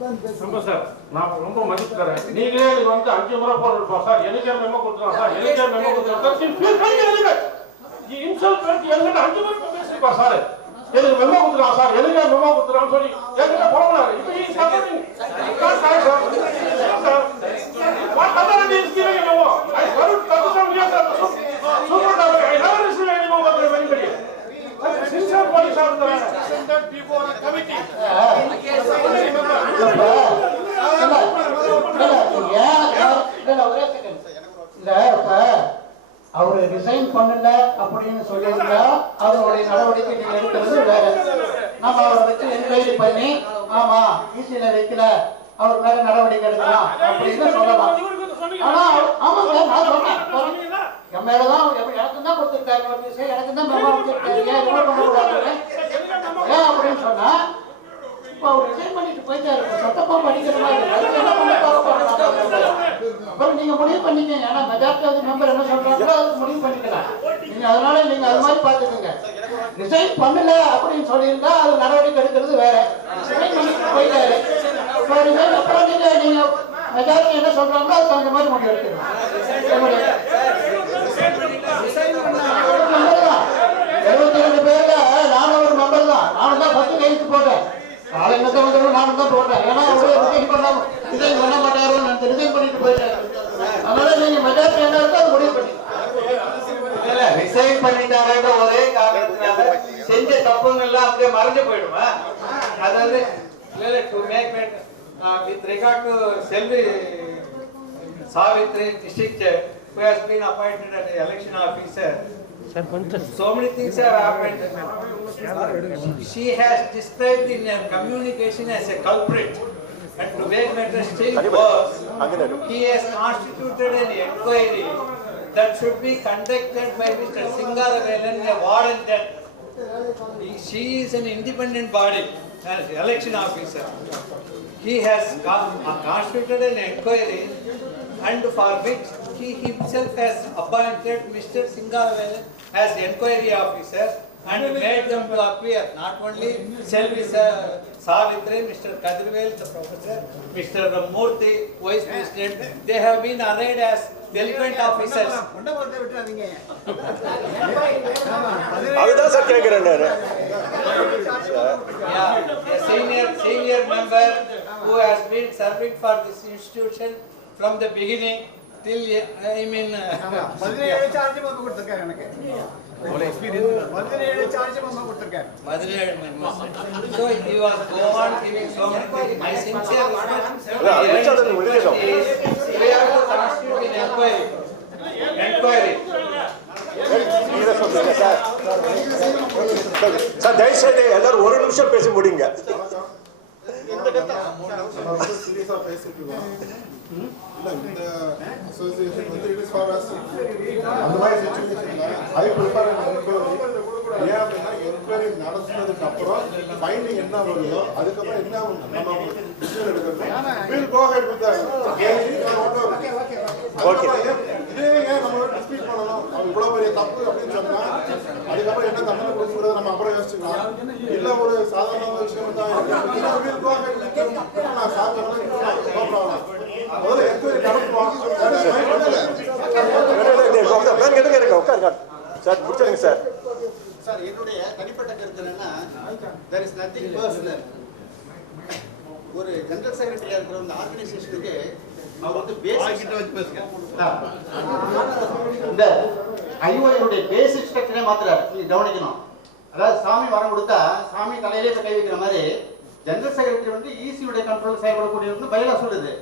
Sir நான் ரொம்ப மதிப்பு தரேன். நீங்களே வந்து 5 முறை போன் இருப்போம் சார். எனக்கே மெமோ கொடுத்துருவோம் சார். எனக்கே மெமோ கொடுத்துருவோம். இன்சல்ட் பண்ணி என்கிட்ட 5 முறை பேசிருப்பா சார். எனக்கு மெமோ கொடுத்துருவான் சார். எனக்கே மெமோ கொடுத்துருவான்னு சொல்லி என்கிட்ட போகக்கூடாது. இப்போ நீ supporting sir what authority is giving a memo? I heard 37 years ago. Super, I never received any memo from anybody. Sincere police officer presented before a committee. அவர் resign பண்ணல அப்படின்னு சொல்லியிருந்தா அதனுடைய நடவடிக்கை நீங்க எடுக்கிறது வேற. நம்ம அவரை வச்சு என்கொயரி பண்ணி ஆமா ஈசியில வைக்கல அவர் மேல நடவடிக்கை எடுக்கலாம் அப்படின்னு சொல்லலாம். ஆனா ஆமாங்க நான் சொன்னேன் என் மேலதான் எனக்கு தான் கொடுத்திருக்காரு நோட்டீஸ், எனக்கு தான் மெமோ கொடுத்திருக்காரு, ஏன் இவ்வளவு பண்ணக்கூடாது ஏன் அப்படின்னு சொன்னா இப்போ அவர் ரிசைன் பண்ணிட்டு போயிட்டாரு. சட்டப்பா படிக்கிற மாதிரி என்ன பண்ண அப்புறம் நீங்க முடிவு பண்ணிக்கங்க. ஏன்னா மெஜாரிட்டி மெம்பர் என்ன சொல்றாங்களோ அதுக்கு முடிவு பண்ணிக்கலாம் நீங்க. அதனால நீங்க அது மாதிரி பாத்துக்கோங்க. ரிசைன் பண்ணல அப்படின்னு சொல்லியிருந்தா அது நடவடிக்கை எடுக்கிறது வேற. ரிசைன் பண்ணிட்டு போயிட்டாரு அப்புறம் நீங்க மெஜாரிட்டி என்ன சொல்றாங்களோ அதுக்கு அந்த மாதிரி முடிவு எடுத்துக்கலாம். 72 பேர்ல நானும் ஒரு மெம்பர் தான். நானும் தான் 10 கைக்கு போட்டேன். நானும் தான் போட்டேன். ஏன்னா ரிசைன் பண்ண மாட்டாரு ரிசைன் பண்ணிட்டு போயிட்டாரு. அதனால நீங்க மெஜாரிட்டி என்ன இருக்கோ அது முடிவு பண்ணிக்கலாம். ரிசைன் பண்ணிட்டாருன்ற ஒரே காரணத்தினால செஞ்ச தப்புங்கள்லாம் அப்படியே மறைஞ்சு போயிடுமா? அதாவது to make it with regard to Selvi Savitri district who has been appointed as the election officer, so many things have happened. She has described in her communication as a culprit, and to make matters still worse, he has constituted an inquiry that should be conducted by Mr. Singaravelan, a warrant that she is an independent body as election officer. He has constituted an inquiry, and for which he himself has appointed Mr. Singaravelan as inquiry officer and made them to appear. Not only Selvi Savitri, Mr. Kadirvel, the professor, Mr. Murthy, vice president, they have been arrayed as delinquent officers. Yeah, a senior member who has been serving for this institution from the beginning till I mean 17 charge member கொடுத்திருக்காரு எனக்கு. அவளே experience 17 charge member கொடுத்திருக்காரு. 17 members. So he was go on giving so many things. My sincere request. We have to constitute an inquiry. Sir தயவுசெய்து எல்லாரும் ஒரு நிமிஷம் பேசி முடிங்க. சீரியஸா பேசிட்டு இல்ல இந்த அசோசியேஷன் வந்து இட் இஸ் ஃபார் அஸ் அந்த மாதிரி சிச்சுவேஷன்ல ஐ ப்ரிஃபர் ஏன் அப்படின்னா என்கொயரி நடந்ததுக்கு அப்புறம் ஃபைண்டிங் என்ன வருதோ அதுக்கப்புறம் என்ன நம்ம டிசிஷன் எடுக்கணும். Will go ahead with okay இதே ஏன் நம்ம டிஸ்பியூட் பண்ணணும் இவ்வளவு பெரிய தப்பு அப்படின்னு சொன்னா அதுக்கப்புறம் என்ன தண்டனை கொடுக்குறத நம்ம அப்புறம் யோசிச்சுக்கலாம். இல்ல ஒரு சாதாரண விஷயம் தான் வில் கோ ஹெட் வித் நான் சாதாரண ஒரு என்கொயரி நடத்துவோம். சார் முடிச்சிருங்க சார். சார் என்னுடைய தனிப்பட்ட கருத்து என்னன்னா there is nothing personal. ஒரு ஜெனரல் செக்ரட்டரியா இருக்கிற அந்த ஆர்கனைசேஷனுக்கு அவர் வந்து பேசிக் வச்சு பேசுங்க. இந்த ஐஓஐனுடைய பேசிக் ஸ்ட்ரக்சரே மாத்துறாரு. நீங்க கவனிக்கணும். அதாவது சாமி வரம் கொடுத்தா சாமி தலையிலே கை வைக்கிற மாதிரி ஜெனரல் செக்ரட்டரி வந்து ஈசியுடைய கண்ட்ரோல் செயல்படக்கூடிய வந்து பைலா சொல்லுது.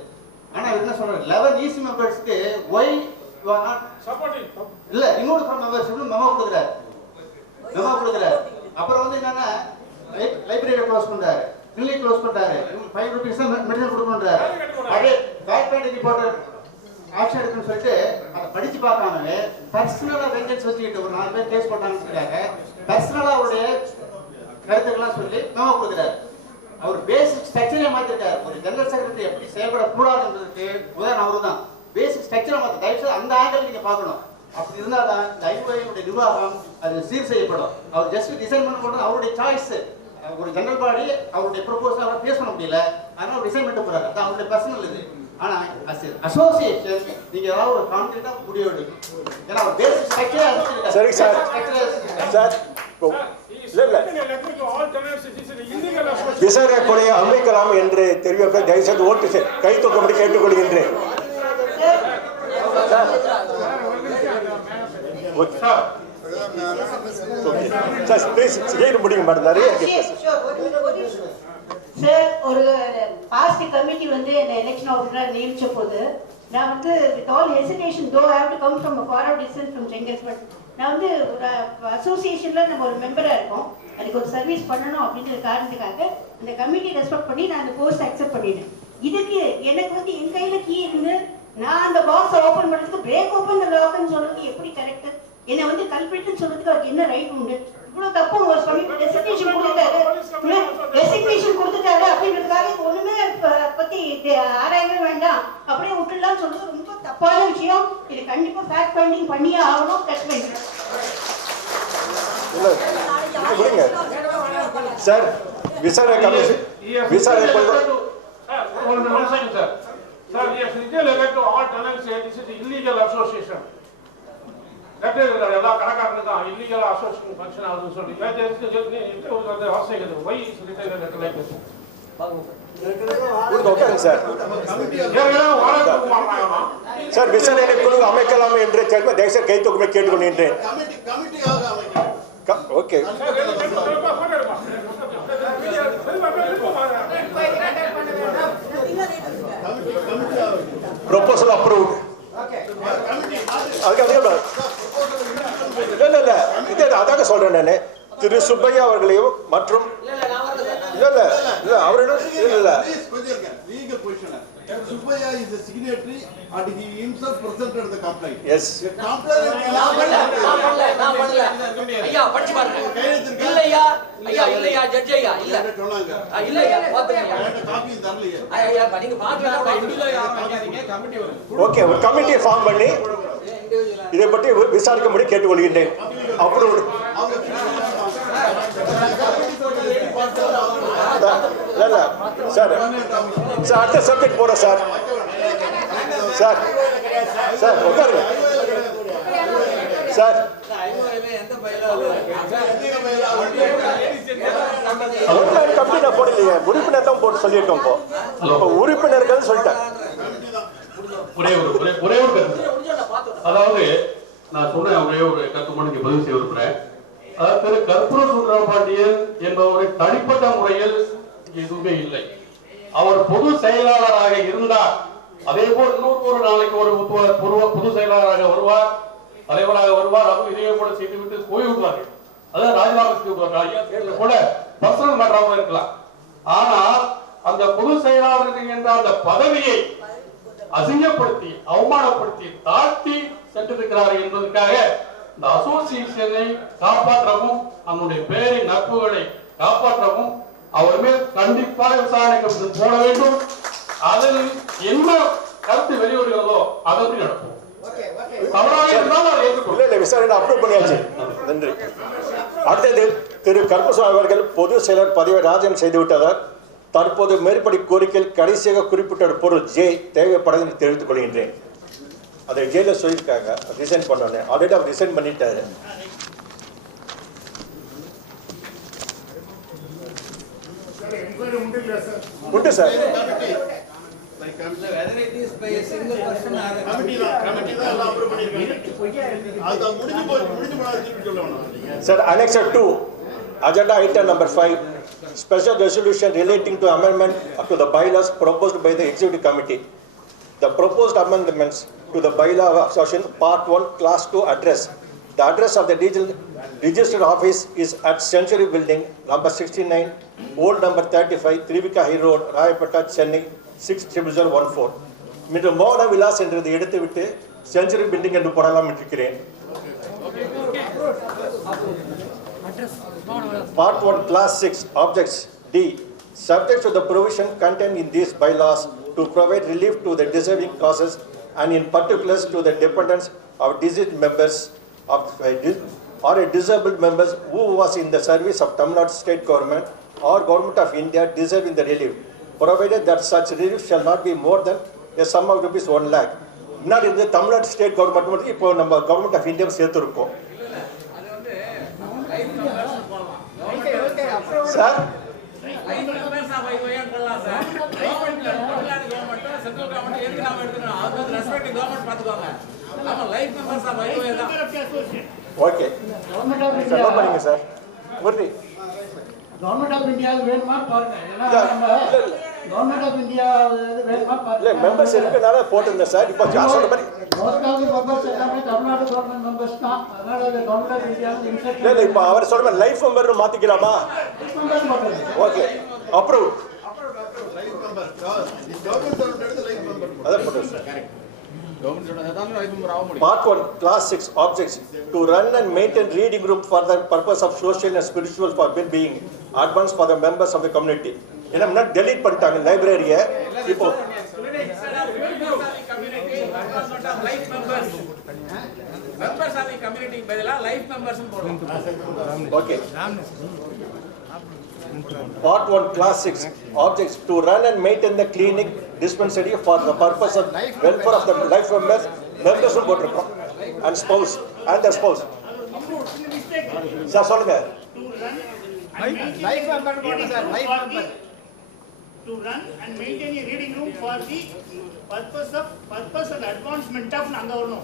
ஆனா என்ன சொல்றாரு 11 ஈசி மெம்பர்ஸ்க்கு why you are not supporting இல்ல இன்னொரு மெம்பர்ஸ்க்கு மெமோ கொடுக்குறாரு. அப்புறம் வந்து என்னன்னா லைப்ரரியை க்ளோஸ் பண்றாரு, கிளினிக் க்ளோஸ் பண்றாரு, 5 ரூபீஸ் மெடிசன் கொடுக்கணும்ன்றாரு. அதே பேக் ரிப்போர்ட்டர் ஆக்ஷன் எடுக்கணும்னு சொல்லிட்டு அதை படிச்சு பார்க்காமலே பர்சனலா வெஞ்சன்ஸ் வச்சுக்கிட்டு ஒரு 4 பேர் கேஸ் போட்டாங்கன்னு சொல்லிட்டாங்க. பர்சனலா அவருடைய கருத்துக்கெல்லாம் சொல்லி மெமோ கொடுக்குறாரு. அவர் பேசிக் ஸ்ட்ரக்சரே மாத்திருக்காரு. ஒரு ஜெனரல் செக்ரட்டரி எப்படி செயல்படக்கூடாதுன்றதுக்கு உதாரணம் அவரு தான். பேசிக் ஸ்ட்ரக்சரை மாத்த தயவுசெய்து அந்த ஆங்கிள் நீங்க பார்க்கணும். அப்படி இருந்தாதான் இந்த ஐஓஐனுடைய நிர்வாகம் அது சீர் செய்யப்படும். அவர் ஜஸ்ட் டிசைன் பண்ண போது அவருடைய சாய்ஸ் ஒரு ஜெனரல் பாடி அவருடைய ப்ரொபோசல் அவரை பேச முடியல, அதனால அவர் ரிசைன் பண்ணிட்டு போறாரு. அது அவருடைய பர்சனல் இது. ஆனா அசோசியேஷன் நீங்க ஏதாவது ஒரு கான்கிரீட்டா முடிவு எடுக்கணும். ஏன்னா ஒரு பேசிக் ஸ்ட்ரக்சர் சரி சார். சார் இல்ல விசாரணைக்குரிய அமைக்கலாம் என்று தெரிவிக்க தயவுசெய்து ஓட்டு கை தூக்கும்படி கேட்டுக்கொள்கின்றேன். சார் ப்ளீஸ் முடியுங்க மேடம். நிறைய சார், ஒரு பாஸ்ட் கமிட்டி வந்து என்ன எலெக்ஷன் ஆஃபீஸராக நியமிச்ச போது நான் வந்து வித் ஆல் ஹெசிடேஷன் தோ have to come from for distance from Chengalpattu, நான் வந்து ஒரு அசோசியேஷனில் நம்ம ஒரு மெம்பராக இருக்கோம், அதுக்கு ஒரு சர்வீஸ் பண்ணணும் அப்படின்ற காரணத்துக்காக இந்த கமிட்டி ரெஸ்பெக்ட் பண்ணி நான் அந்த போஸ்ட் அக்செப்ட் பண்ணிட்டேன். இதுக்கு எனக்கு வந்து என் கையில் கீ இருந்து நான் அந்த பாக்ஸை ஓப்பன் பண்ணுறதுக்கு பிரேக் ஓப்பன் த லாக்னு சொல்றது எப்படி கரெக்ட்? என்னை வந்து கல்பிரிட்னு சொல்றதுக்கு அவருக்கு என்ன ரைட் உண்டு? இவ்வளவு தப்பு ஒரு சமயம் ரெசிக்னேஷன் கொடுத்துட்டாரு அப்படின்றதுக்காக ஒண்ணுமே பத்தி ஆராயவே வேண்டாம் அப்படியே விட்டுலாம் சொல்றது ரொம்ப தப்பான விஷயம். இது கண்டிப்பா ஃபேக்ட் ஃபைண்டிங் பண்ணியே ஆகணும். சார் விசாரணை கமிஷன் விசாரணை Sir, yes, legal to all tenants say this is illegal association. That is எல்லா கணக்காரனுக்கும் illegal association function ஆகுதுன்னு சொல்லி why is it written like this? Sir sir விசாரணை குழு அமைக்கலாம் என்று தயவுசெய்து கை தூக்குமே கேட்டுக்கொள்கின்றேன். Okay proposal approved. இல்ல இது அதாக சொல்றேன் நானு. திரு சுப்பையா அவர்களையும் மற்றும் இல்ல அவரிடம் இல்ல legal position. Subbaiah is the signatory and he himself presented the complaint. Yes. The complaint நான் பண்ணல ஐயா படிச்சு பாருங்க. இல்லையா ஜட்ஜ் ஐயா இல்லையா பாத்துங்க காப்பி தரலையே. ஐயா நீங்க பாத்துங்க. ஓகே ஒரு கமிட்டியை ஃபார்ம் பண்ணி இதை பற்றி விசாரிக்கும்படி கேட்டுக்கொள்கின்றேன். அப்ரூவ்டு. இல்ல சார் சார் அடுத்த சப்ஜெக்ட் போறோம் சார். சார் சார் உட்காருங்க சார். கம்பெனி நான் போடலையே, உறுப்பினர் தான் போட்டு சொல்லியிருக்கோம். இப்போ உறுப்பினர்கள் சொல்லிட்டேன். ஒரே ஒரு கருத்து, அதாவது நான் சொன்ன ஒரே ஒரு கருத்து மட்டும் இங்க பதிவு செய்ய விரும்புறேன். அதாவது திரு கற்பூர சுந்தரபாண்டியன் என்பவரை தனிப்பட்ட முறையில் எதுவுமே இல்லை. அவர் பொது செயலாளராக இருந்தார். அதே போல் இன்னொரு நாளைக்கு ஒரு பொது செயலாளராக வருவார், தலைவராக வருவார். அதுவும் இதே போல செய்துவிட்டு போய்விடுவார்கள். அதான் ராஜினாமா செய்து கூட பர்சனல் மேட்டராக இருக்கலாம். ஆனால் அந்த பொது செயலாளர் என்ற அந்த பதவியை அசிங்கப்படுத்தி அவமானப்படுத்தி தாழ்த்தி சென்றிருக்கிறார்கள் என்பதற்காக இந்த அசோசியேஷனை காப்பாற்றவும் அதனுடைய பேரின் நட்புகளை காப்பாற்றவும் அவர் மேல் கண்டிப்பாக விசாரணைக்கு போட வேண்டும். அதில் என்ன கருத்து வெளிவருகிறதோ அதற்கு நடக்கும். தவறாக இருந்தால் அதை ஏற்றுக்கொள்ளும். விசாரணை அப்ரூவ் பண்ணியாச்சு. நன்றி. அடுத்தது திரு கருப்பசாமி அவர்கள் பொது செயலர் பதவியை ராஜினாமா செய்துவிட்டதால் தற்போது மேற்படி கோரிக்கையில் கடைசியாக குறிப்பிட்ட பொருள் ஜே தேவைப்படாது என்று தெரிவித்துக் கொள்கின்றேன். அதை ஜெயில சொல்லியிருக்காங்க ரிசைன் பண்ணோன்னு. ஆல்ரெடி அவர் ரிசைன் பண்ணிட்டாரு. உண்டு sir. Sir, Annexure 2, Agenda Item number 5, Special Resolution relating to amendment to the bylaws proposed by the Executive Committee. The proposed amendments to the bylaw of association Part 1, Class 2 address. The address of the registered office is at Century Building, number 69, Old number 35, Trivika High Road, Rayapetta, Chennai, 600014. மீண்டும் மோகன விலாஸ் என்றதை எடுத்துவிட்டு century building என்று போடலாம் இருக்கிறேன். Part 1, Class 6, Objects D. Subject to the provision contained in these bylaws to provide relief to the deserving causes and in particular to the dependents of deceased members of or a disabled members who was in the service of Tamil Nadu state government or Government of India deserving the relief, provided that such relief shall not be more than a sum of rupees 1 lakh. முன்னாடி இருந்து Tamil Nadu state government மட்டும் இப்போ நம்ம government of India சேர்த்துருக்கோம் sir. Okay என்ன பண்ணீங்க sir? Government of India வேணுமா பாருங்க. கவர்மெண்ட் ஆஃப் இந்தியா வேணுமா பாருங்க. இல்ல மெம்பர்ஸ் இருக்கனால போட்டுருந்தேன் சார். இப்போ ஜாஸ் சொல்ற மாதிரி மோஸ்ட் ஆஃப் தி மெம்பர்ஸ் எல்லாமே தமிழ்நாடு கவர்மெண்ட் மெம்பர்ஸ் தான். அதனால அது கவர்மெண்ட் ஆஃப் இந்தியா இன்செக்ட் இல்ல இப்போ அவர் சொல்ற மாதிரி லைஃப் மெம்பர்னு மாத்திக்கலாமா? Okay approve. Life member government சொல்றது லைஃப் மெம்பர் அத போடுங்க sir. Part 1, Class 6 objects to run and maintain reading room for the purpose of social and spiritual for well-being, advance for the members of the community. ஏன்னா முன்னாடி delete பண்ணிட்டாங்க லைப்ரரியை. இப்போ okay. Part 1, Class 6 objects to run and maintain the clinic dispensary for the purpose of welfare of the life members போட்டிருக்கோம் and spouse and the spouse. Sir சொல்லுங்க. Life member போடுங்க sir. Life member to run and maintain a reading room for the purpose and advancement of Nangavarno.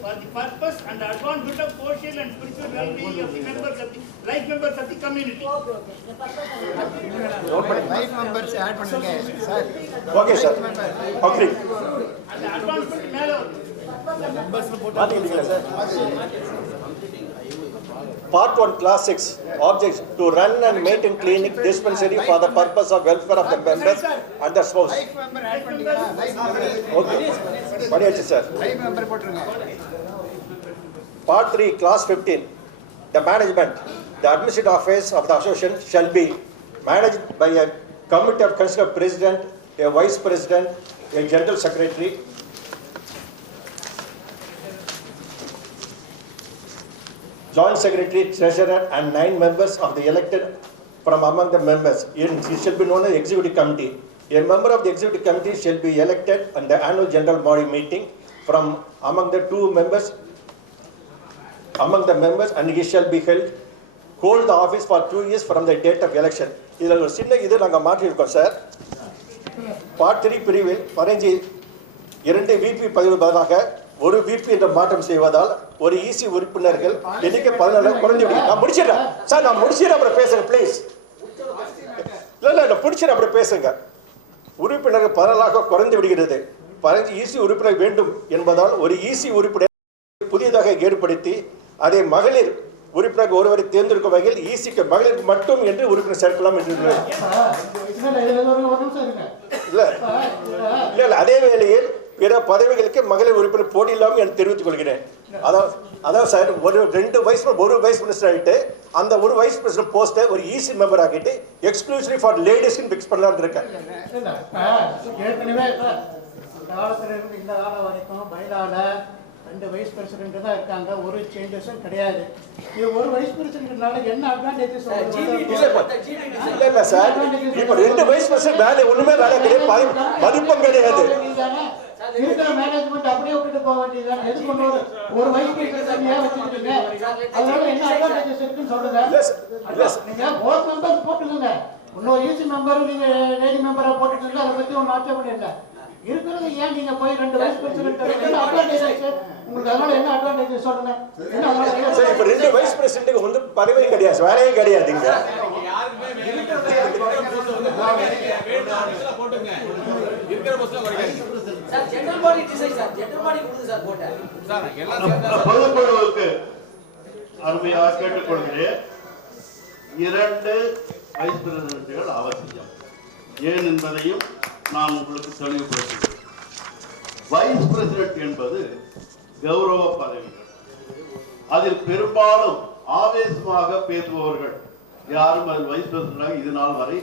For the purpose and advancement of social and spiritual well-being of the members of the life members of the community. Life members add பண்ணுங்க sir. Okay sir. Okay. And the advancement மேல மாத்திட்டீங்களா sir? Part 1, Class 6 objects to run and maintain clinic dispensary for the purpose of welfare of the members and the spouse. Life member add பண்ணீங்களா? Life member okay பண்ணியாச்சு சார். Life member போட்டுருங்க. Part 3, Class 15, the management, the administrative affairs of the association shall be managed by a committee of considered president, a vice president, a general secretary, joint secretary, treasurer, and 9 members of the elected from among the members. It shall be known as executive committee. A member of the executive committee shall be elected on the annual general body meeting from among the 2 members, and he shall be hold the office for 2 years from the date of election. இதில் ஒரு சின்ன இது நாங்கள் மாற்றியிருக்கோம் sir. Part 3 பிரிவில் 2 VP பதிவு பதிலாக 1 VP என்ற மாற்றம் செய்வதால் ஒரு EC உறுப்பினர்கள் எண்ணிக்கை 14 குறைந்து விடுகிறது. நான் முடிச்சிடறேன் சார். நான் முடிச்சிடறேன் அப்புறம் பேசுங்க ப்ளீஸ். இல்லை நான் முடிச்சிடறேன் அப்புறம் பேசுங்க. உறுப்பினர்கள் 14 குறைந்து விடுகிறது. 15 EC உறுப்பினர் வேண்டும் என்பதால் ஒரு EC உறுப்பினர் புதிதாக ஏற்படுத்தி அதை மகளிர் உறுப்பினர் ஒருவரை தேர்ந்தெடுக்கும் வகையில் ECக்கு மகளிர் மட்டும் என்று உறுப்பினர் சேர்க்கலாம் என்று இல்ல அதே வேளையில் பிற பதவிகளுக்கு மகளிர் உறுப்பினர் போட்டியில்லாமல் என்று தெரிவித்துக் கொள்கிறேன். அதாவது சார் ஒரு 2 வைஸ் மினிஸ்டர் ஆகிட்டு அந்த ஒரு வைஸ் பிரசிடன்ட் போஸ்ட்டை ஒரு EC மெம்பர் ஆகிட்டு எக்ஸ்க்ளூசிவ்லி ஃபார் லேடிஸ்க்கு ஃபிக்ஸ் பண்ணலாம்னு இருக்கேன். ஏற்கனவே காலத்துல இருந்து இந்த காலம் வரைக்கும் பைலால 2 வைஸ் பிரசிடென்ட் தான் இருக்காங்க. ஒரு சேஞ்சஸும் கிடையாது. இது ஒரு வைஸ் பிரசிடென்ட்னால என்ன அட்வான்டேஜஸ் இல்ல சார். இப்போ 2 வைஸ் பிரசிடென்ட் வேலை ஒண்ணுமே வேலை கிடையாது. மதிப்பம் கிடையாது. இருக்கிற மேனேஜ்மெண்ட் அப்படியே விட்டுட்டு போக வேண்டியதுதான். எதுக்கு ஒரு வைஸ் பிரசிடென்ட் ஏன் வச்சிருக்கீங்க? அதனால என்ன அட்வான்டேஜஸ் இருக்குன்னு சொல்லுங்க. நீங்க போர்ட் மெம்பர் போட்டுக்கோங்க. இன்னொரு EC மெம்பர் நீங்க லேடி மெம்பரா போட்டுக்கோங்க. அதை பத்தி ஒன்றும் ஆட்சேபம் இல்லை. இருக்கிறது ஏன் நீங்க போய் 2 வைஸ் பிரசிடென்ட் அட்வான்டேஜஸ் உங்களுக்கு அதனால என்ன அட்வான்டேஜ் சொல்லுங்க. சார் இப்போ 2 வைஸ் பிரசிடென்ட்க்கு வந்து பதவியே கிடையாது, வேலையே கிடையாது. இங்க பொதுக்குழுவுக்கு அருமையாக கேட்டுக்கொள்கிறேன். 2 வைஸ் பிரசிடென்ட்கள் அவசியம். ஏன் என்பதையும் நான் உங்களுக்கு தெளிவுபடுத்துகிறேன். வைஸ் பிரசிடென்ட் என்பது கௌரவ பதவிகள். அதில் பெரும்பாலும் ஆவேசமாக பேசுபவர்கள் யாரும் அது வைஸ் பிரசிடென்டாக இது நாள் வரை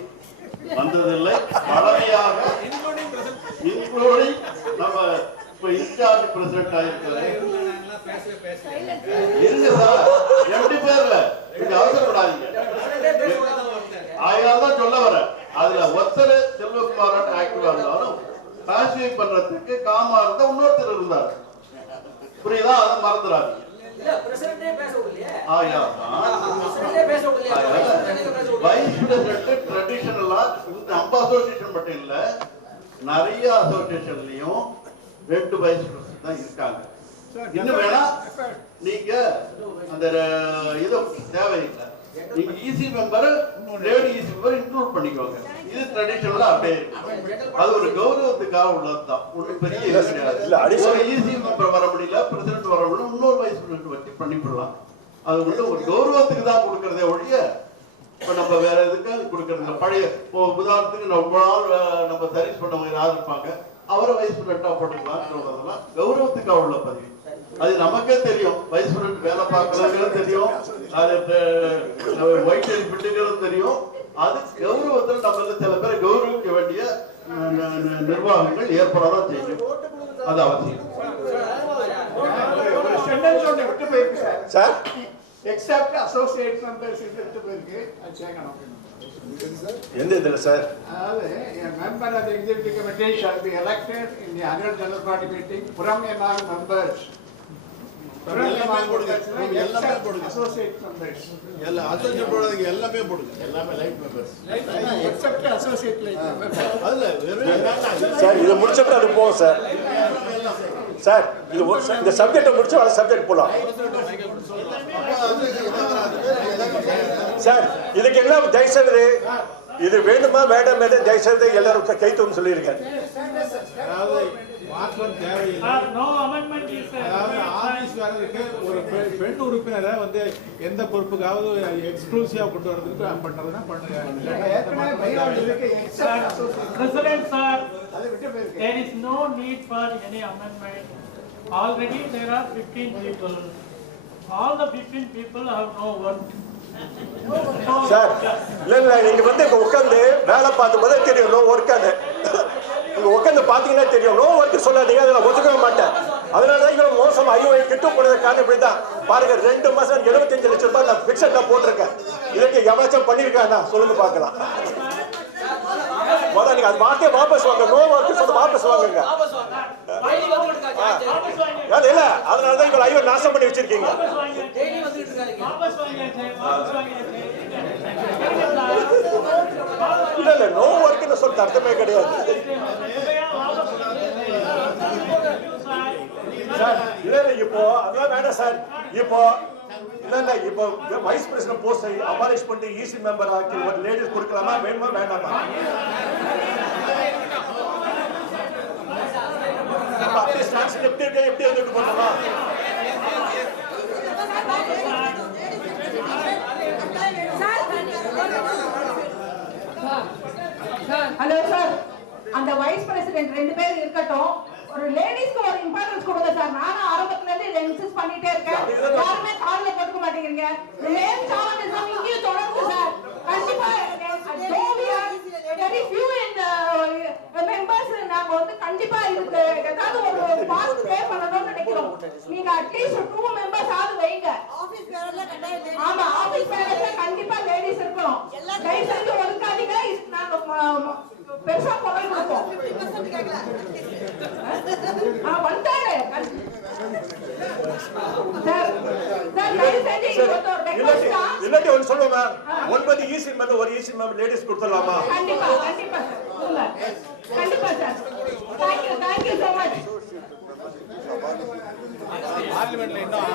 வந்ததில்லை. பழமையாக இன்க்ளூடிங் நம்ம இப்ப இன்சார்ஜ் பிரசிடென்ட் ஆயிருக்கிறாரு. இருங்க சார், 2 பேர்ல கொஞ்சம் அவசரப்படாதீங்க. அதனாலதான் சொல்ல வரேன். அதுல ஒருத்தர் செல்வகுமார் ஆக்டிவா இருந்தாலும் பாசிஃபை பண்றதுக்கு காமா இருந்தா இன்னொருத்தர் இருந்தார். புரியுதா? அதை மறந்துடாது. வைஸ் பிரசிடென்ட் ட்ரெடிஷனலா நம்ம அசோசியேஷன் மட்டும் இல்ல, நிறைய அசோசியேஷன்லயும் 2 வைஸ் பிரசிடென்ட் தான் இருக்காங்க. இன்னும் வேணா நீங்க அந்த இது தேவையில்லை, நீங்க EC member lady EC member include பண்ணிக்கோங்க. இது ட்ரெடிஷனலா அப்படியே இருக்கு. அது ஒரு கௌரவத்துக்காக உள்ளதுதான், ஒன்றும் பெரிய இது கிடையாது. ஒரு ஈசி மெம்பர் வர முடியல, பிரசிடென்ட் வர முடியல, இன்னொரு வைஸ் பிரசிடென்ட் வச்சு பண்ணிவிடலாம். அது உள்ள ஒரு கௌரவத்துக்கு தான் கொடுக்கறதே ஒழிய இப்ப நம்ம வேற எதுக்கு கொடுக்கறது. பழைய உதாரணத்துக்கு ரொம்ப நாள் நம்ம சர்வீஸ் பண்ணவங்க யாரும் இருப்பாங்க, அவரை வைஸ் பிரசிடென்டா போட்டுக்கலாம். கௌரவத்துக்காக உள்ள பதிவு. அது நமக்கே தெரியும், வைஸ் பிரசிடென்ட் வேலை பார்க்கறதுக்கு தெரியும், அது ஒயிட் ஹெல்மெட்டுகளும் தெரியும். அது கௌரவத்தில் நம்ம சில பேரை கௌரவிக்க வேண்டிய நிர்வாகங்கள் ஏற்படதான் செய்யும். அது அவசியம். சார் except associate members விட்டு போயிருக்கு, அது சேர்க்கணும். எந்த இதுல சார்? அதாவது a member of the executive committee shall be elected in the annual general body meeting from among members. எல்லாமே போடுங்க, எல்லாமே போடுங்க. Associate members. எல்லா அசோசியேட் போடுறதுக்கு எல்லாமே போடுங்க, எல்லாமே life members. Except associate like members. அதுல வெறும் சார் இதை முடிச்சப்ப அது போகும் சார். சார் இது இந்த சப்ஜெக்டை முடிச்சு அந்த சப்ஜெக்ட் போலாம் சார். இதுக்கு எல்லாம் தயவுசெய்து இது வேணுமா வேண்டாம் தயவுசெய்து எல்லாரும் கைத்தூன்னு சொல்லியிருக்கேன். மாற்றம் தேவையில்லை. அதாவது ஆபீஸ் வேலைக்கு ஒரு பெண் உறுப்பினரை வந்து எந்த பொறுப்புக்காவது எக்ஸ்க்ளூசிவா கொண்டு வரதுக்கு பண்றதுன்னா பண்ணுங்க. President sir, there is no need for any amendment. Already there are 15 people. All the 15 people have no work. Sir இல்ல நீங்க வந்து இங்க உட்கார்ந்து வேலை பார்த்து போதே தெரியும் நோ ஒர்க்கானு. நீங்க உட்கார்ந்து பாத்தீங்கன்னா தெரியும் நோ ஒர்க் சொல்லாதீங்க, அதை நான் ஒத்துக்கவே மாட்டேன். அதனாலதான் இவ்வளவு மோசம். ஐயோ கிட்ட போனது காரணம் இப்படிதான் பாருங்க. 2 மாசம் 75 லட்சம் ரூபாய் நான் பிக்சர்ல போட்டிருக்கேன். இதுக்கு எவனாச்சும் பண்ணிருக்கானா சொல்லுங்க பாக்கலாம். முதல்ல நீங்க அது வார்த்தையை வாபஸ் வாங்க. நோ ஒர்க் சொல்ல வாபஸ் வாங்குங்க. இல்ல அதனாலதான் இவங்க ஐயோ நாசம் பண்ணி வச்சிருக்கீங்க. இல்ல இல்ல நோ ஒர்க்னு சொல்லிட்டு அர்த்தமே கிடையாது சார். இல்ல இல்ல இப்போ அதான் வேண்டாம் சார். இப்போ இல்ல இல்ல இப்போ வைஸ் பிரசிடென்ட் போஸ்ட் அபாலிஷ் பண்ணி ஈசி மெம்பர் ஆக்கி ஒரு லேடிஸ் கொடுக்கலாமா வேணுமா வேண்டாமா? அப்படியே ஸ்டான்ஸ் எப்படி வந்துட்டு போகணுமா? ஹலோ சார், அந்த வைஸ் பிரசிடென்ட் 2 பேர் இருக்கட்டும், ஒரு லேடிஸ்க்கு ஒரு இம்பார்ட்டன்ஸ் கொடுங்க சார். நானும் ஆரம்பத்துல இருந்து இதை இன்சிஸ்ட் பண்ணிட்டே இருக்கேன், யாருமே கால்ல போட்டுக்க மாட்டேங்கிறீங்க. மேல் சாவனிசம் இங்கேயும் தொடருது சார். கண்டிப்பா very few in members நாங்க வந்து கண்டிப்பா இதுக்கு ஏதாவது ஒரு பார்ட் ப்ளே பண்ணணும்னு நினைக்கிறோம். நீங்க அட்லீஸ்ட் 2 members ஆவது வைங்க. ஆபீஸ் வேலைல கட்டாயம். ஆமா, ஆபீஸ் வேலைல கண்டிப்பா லேடிஸ் இருக்கணும். தயவு செஞ்சு ஒதுக்காதீங்க. நாங்க பெருசா குரல் கொடுப்போம். 50% கேட்கல. வந்தாரு சார். தயவு செஞ்சு இல்லாட்டி ஒன்று சொல்லுவோமா, 9 ஈசி மெம்பர் ஒரு ஈசி மெம்பர் லேடிஸ் கொடுத்துடலாமா? கண்டிப்பா கண்டிப்பா சார். கண்டிப்பா sir. Thank you so much. பார்லிமெண்ட்ல இன்னும்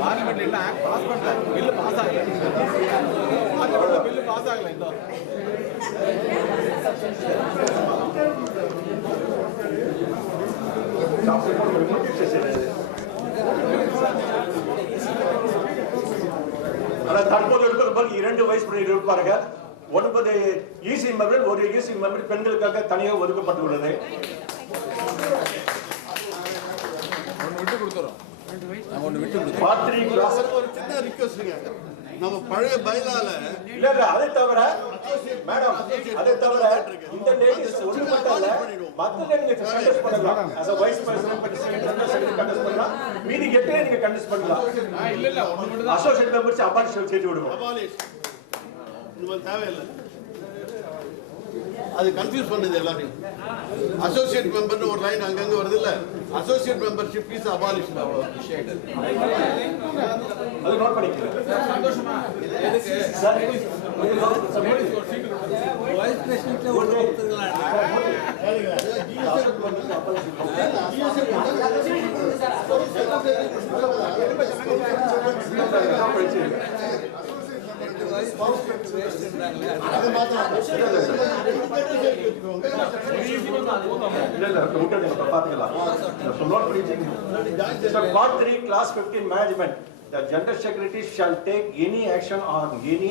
பார்லிமெண்ட்ல இன்னும் ஆக்ட் பாஸ் பண்ணல, பில் பாஸ் ஆகல. பார்லிமெண்ட்ல பில் பாஸ் ஆகல இன்னும். தற்போது இருப்பது 2 வைஸ் பிரசிடென்ட் இருப்பாருங்க. 9 ஈசி மெம்பர் ஒரு ஈசி மெம்பர் பெண்களுக்காக தனியாக ஒதுக்கப்பட்டுள்ளது. ஒன்னு விட்டு கொடுத்துறோம். பார்ட் 3 ஒரு சின்ன ரிக்வெஸ்ட்ங்க, நம்ம பழைய பைலால இல்ல அதை தவிர மேடம் அதை தவிர இந்த லேடிஸ் ஒண்ணு மட்டும் இல்ல மத்தத நீங்க கண்டெஸ்ட் பண்ணலாம் as a vice president president contest பண்ணலாம் மீதி 8 நீங்க கண்டெஸ்ட் பண்ணலாம் இல்ல ஒண்ணு மட்டும் தான் அசோசியேட் மெம்பர்ஸ் அபாலிஷ் செய்து விடுவோம் அபாலிஷ் உங்களுக்கு தேவையில்லை அது கன்ஃபியூஸ் பண்ணுது எல்லாரையும் அசோசியேட் மெம்பர்னு ஒரு லைன் அங்கங்க வருது இல்ல அசோசியேட் மெம்பர்ஷிப் இஸ் அபாலிஷ்ட் அவ்வளவு அது நோட் பண்ணிக்கலாம் சந்தோஷமா எதுக்கு சார் வைஸ் பிரசிடென்ட்ல ஒரு கொடுத்துங்களா Part 3, Class 15 Management. The General Secretary shall take any action on any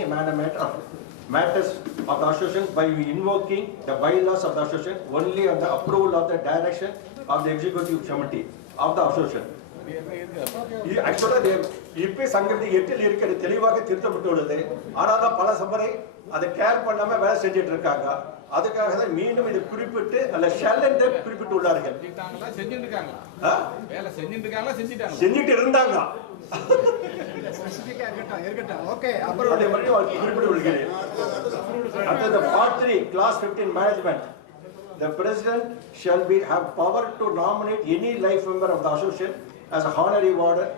matters of the association by invoking the bylaws of the association only on the approval of the direction of the executive committee of the association. ஆக்சுவலா இப்ப சங்கத்தி 8 இருக்கிறது தெளிவாக திருத்தப்பட்டு உள்ளது. ஆனால் பல சமரை அதை care பண்ணாம வேலை செஞ்சிட்டு இருக்காங்க. அதுக்காக தான் மீண்டும் இதை குறிப்பிட்டு அல்ல ஷெல் என்று குறிப்பிட்டு உள்ளார்கள். செஞ்சிட்டு இருக்காங்க வேலை செஞ்சிட்டு இருக்காங்க செஞ்சிட்டு இருந்தாங்க. இருக்கட்டும் ஓகே அப்புறம் அதே மாதிரி குறிப்பிட்டு உள்ளது. Under the Part 3 Class 15 Management, the president shall have power to nominate any life member of the association as a honorary warden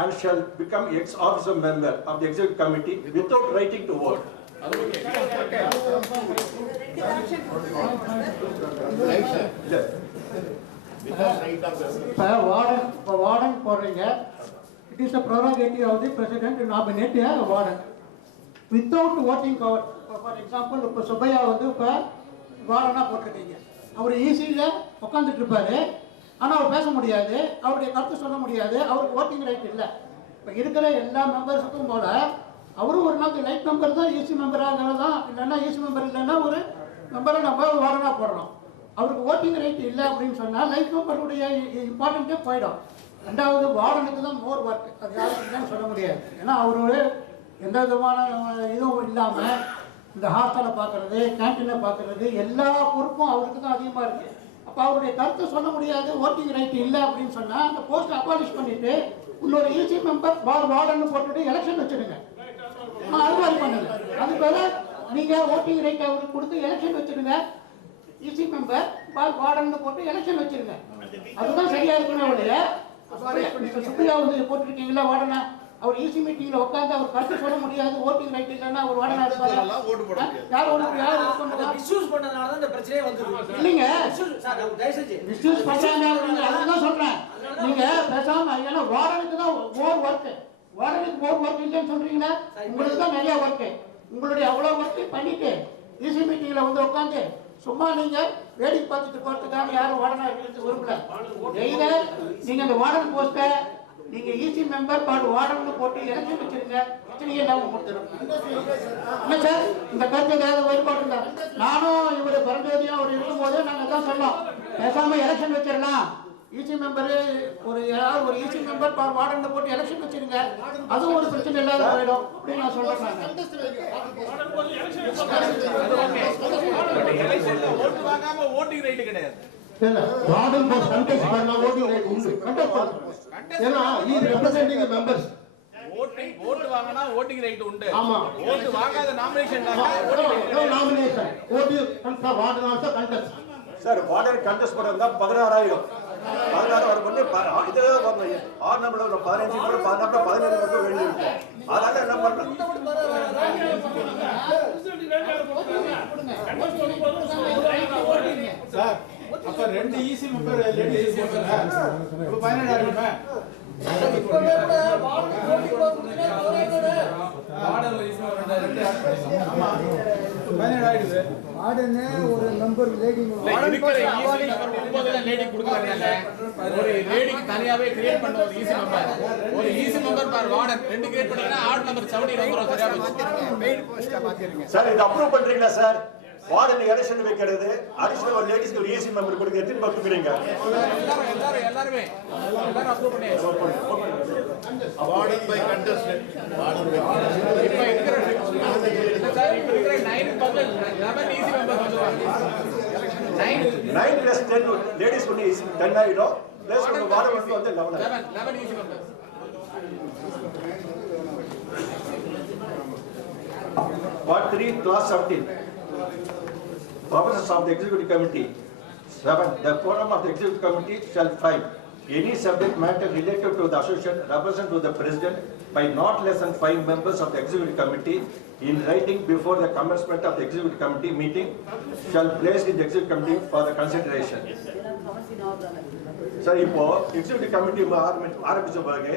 and shall become ex-officer member of the executive committee without writing to vote. Warden போடுறீங்க. It is a prerogative of the president to nominate a warden without voting power. For example, இப்போ சுப்பையா வந்து இப்போ வார்டனா போட்டிருக்கீங்க. அவர் ஈஸியில் உட்காந்துட்டு இருப்பாரு. ஆனால் அவர் பேச முடியாது, அவருடைய கருத்து சொல்ல முடியாது, அவருக்கு ஓட்டிங் ரைட் இல்லை. இப்போ இருக்கிற எல்லா மெம்பர்ஸுக்கும் போல அவரும் ஒரு நாள் லைட் மெம்பர் தான், ஈசி மெம்பராக தான், இல்லைன்னா ஈசி மெம்பர் இல்லைன்னா ஒரு மெம்பரை நம்ம வார்டனா போடுறோம். அவருக்கு ஓட்டிங் ரைட் இல்லை அப்படின்னு சொன்னால் லைட் மெம்பருடைய இம்பார்ட்டன்ட்டே போயிடும். ரெண்டாவது வார்டனுக்கு தான் மோர் ஒர்க், அது யாரும் இல்லைன்னு சொல்ல முடியாது. ஏன்னா அவரு எந்த விதமான இதுவும் இல்லாமல் இந்த ஹாஸ்டலை பார்க்கறது, கேன்டீனை பார்க்கறது, எல்லா பொறுப்பும் அவருக்கு தான் அதிகமாக இருக்குது. அப்போ அவருடைய கருத்தை சொல்ல முடியாது, ஓட்டிங் ரைட் இல்லை அப்படின்னு சொன்னால் அந்த போஸ்ட் அபாலிஷ் பண்ணிட்டு இன்னொரு ஈசி மெம்பர் வார்டன் போட்டுட்டு எலெக்ஷன் வச்சுடுங்க. அது மாதிரி பண்ணுங்க. அது போல நீங்கள் ஓட்டிங் ரைட் அவருக்கு கொடுத்து எலெக்ஷன் வச்சுடுங்க. ஈசி மெம்பர் வார்டன் போட்டு எலெக்ஷன் வச்சிருங்க. அதுதான் சரியா இருக்கணும். அவருடைய சுப்ரியா வந்து போட்டிருக்கீங்களா வார்டனா, அவர் ஈசி மீட்டிங்ல உட்கார்ந்து அவர் கருத்து சொல்ல முடியாது, ஓட்டிங் ரைட் இல்லைன்னா அவர் வார்டனா இருப்பாரு. யார் மிஸ்யூஸ் பண்ணதுனால தான் இந்த பிரச்சனையே வந்தது. இல்லைங்க, சார் நான் தயவு செஞ்சு மிஸ்யூஸ் பண்றாங்க அப்படிங்க. அதுதான் சொல்றேன். நீங்க பேசாம ஏன்னா வார்டனுக்கு தான் மோர் ஒர்க், வார்டனுக்கு மோர் ஒர்க் இல்லைன்னு சொல்றீங்கன்னா உங்களுக்கு தான் நிறைய ஒர்க். உங்களுடைய அவ்வளவு ஒர்க் பண்ணிட்டு ஈசி மீட்டிங்ல வந்து உட்காந்து சும்மா நீங்க வேடிக்கை பார்த்துட்டு போறதுக்காக யாரும் வார்டனா இருக்கிறது விரும்பல. நீங்க அந்த வார்டன் போஸ்ட நீங்க ஈசி மெம்பர் வார்டன் போட்டு எலெக்ஷன் வச்சிருங்க. பிரச்சனையே இல்லாம முடிச்சிடும். என்ன சார் இந்த கருத்து ஏதாவது வேறுபாடு இருந்தா நானும் இவரு பரஞ்சோதியா அவர் இருக்கும்போது நாங்க தான் சொன்னோம், பேசாம எலெக்ஷன் வச்சிடலாம். ஈசி மெம்பர் யாராவது ஒரு ஈசி மெம்பர் வார்டன் போட்டு எலெக்ஷன் வச்சிருங்க, அதுவும் ஒரு பிரச்சனை இல்லாத போயிடும் அப்படின்னு நான் சொல்றேன். ஓட்டு வாங்காம ஓட்டிங் ரைட் கிடையாது. வார்டன் போஸ்ட் கண்டெஸ்ட் பண்ணா ஓட்டிங் ரைட் உண்டு. கண்டெஸ்ட் பண்ணலாம். ஏன்னா he is representing the members. ஓட்டு வாங்கினா ஓட்டிங் ரைட் உண்டு. ஆமா. ஓட்டு வாங்காத நாமினேஷன் நாமினேஷன் ஓட்டு contest warden also contest. Sir warden contest பண்ணா 16,000 16 வந்து இது 6 நம்பர்ல 15 கூட 17 17 மட்டும் வேண்டி இருக்கும். அதனால என்ன பண்றோம் சார், அப்ப 2 ஈசி மெம்பர் லேடிஸ் போடுங்க. இப்ப 17 ஆகுமா? வார்டனே ஒரு மெம்பர் லேடி ஒரு லேடிக்கு தனியாவே கிரியேட் பண்ண ஒரு ஈசி மெம்பர், ஒரு EC member for warden 2 create பண்ணீங்கன்னா ஆட் நம்பர் 70 நம்பர் சரியா போச்சு. சார் இது அப்ரூவ் பண்றீங்களா சார்? வார்டன் எலெக்ஷன் வைக்கிறது, அடிஷனல் ஒரு லேடிஸ்க்கு ஒரு ஏசி மெம்பர் கொடுக்க எத்தனை பேர் கொடுக்குறீங்க? Warden by contestant. Warden by nine plus 10 ladies ஒன்று 10 ஆயிடும். பிளஸ் ஒரு வார்டன் வந்து 11 EC members. Part 3, Class 17. Officers of the Executive Committee. 7. The quorum of the Executive Committee shall find any subject matter related to the association represented to the President by not less than 5 members of the Executive Committee in writing before the commencement of the Executive Committee meeting shall place in the Executive Committee for the consideration. Sir, இப்போ Executive Committee ஆரம்பிச்ச பிறகு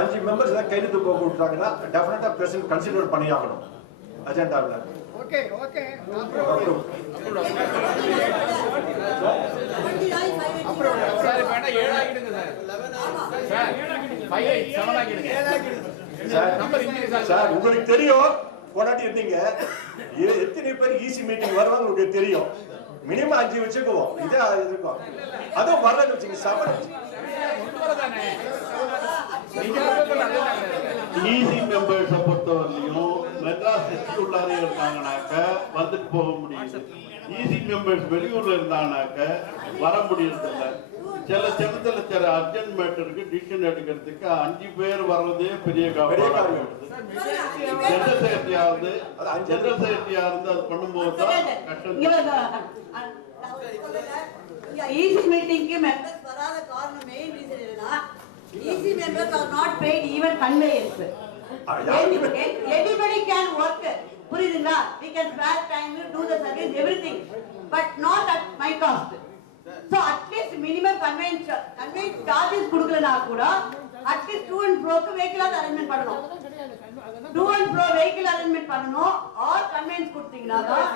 5 members எல்லாம் கையெழுத்து போக விட்டுறாங்கன்னா டெஃபினட்டா president consider பண்ணி ஆகணும் அஜெண்டாவில். Okay okay sir உங்களுக்கு தெரியும் கொண்டாடி இருந்தீங்க எத்தனை பேர் ஈசி மீட்டிங் வருவாங்க உங்களுக்கு தெரியும். மினிமம் 5 வச்சுக்குவோம். இதே இருக்கும். அதுவும் வரலன்னு வச்சுங்க சாப்பாடு ஈசி மெம்பர்ஸை பொறுத்தவரையிலையும் மெட்ராஸ் எஸ்டி உள்ளாரே இருந்தாங்கனாக்க வந்துட்டு போக முடியுது. ஈசி மெம்பர்ஸ் வெளியூர்ல இருந்தாங்கனாக்க வர முடியறதில்ல. சில அர்ஜென்ட் மேட்டருக்கு டிசிஷன் எடுக்கிறதுக்கு 5 பேர் வர்றதே பெரிய காரியம். ஜெனரல் செக்ரட்டரியா இருந்து அது பண்ணும்போது தான் கஷ்டம். ஈசி மீட்டிங்க்கு மெம்பர்ஸ் வராத காரணம் மெயின் ரீசன் என்னன்னா easy members are not paid even conveyance. Anybody can work. புரியுதுங்களா? We can spare time, do the service, everything, but not at my cost. So at least minimum conveyance charges கொடுக்கலனா கூட at least to and fro vehicle arrangement பண்ணனும். To and fro vehicle arrangement பண்ணனும் or conveyance கொடுத்தீங்கனா தான்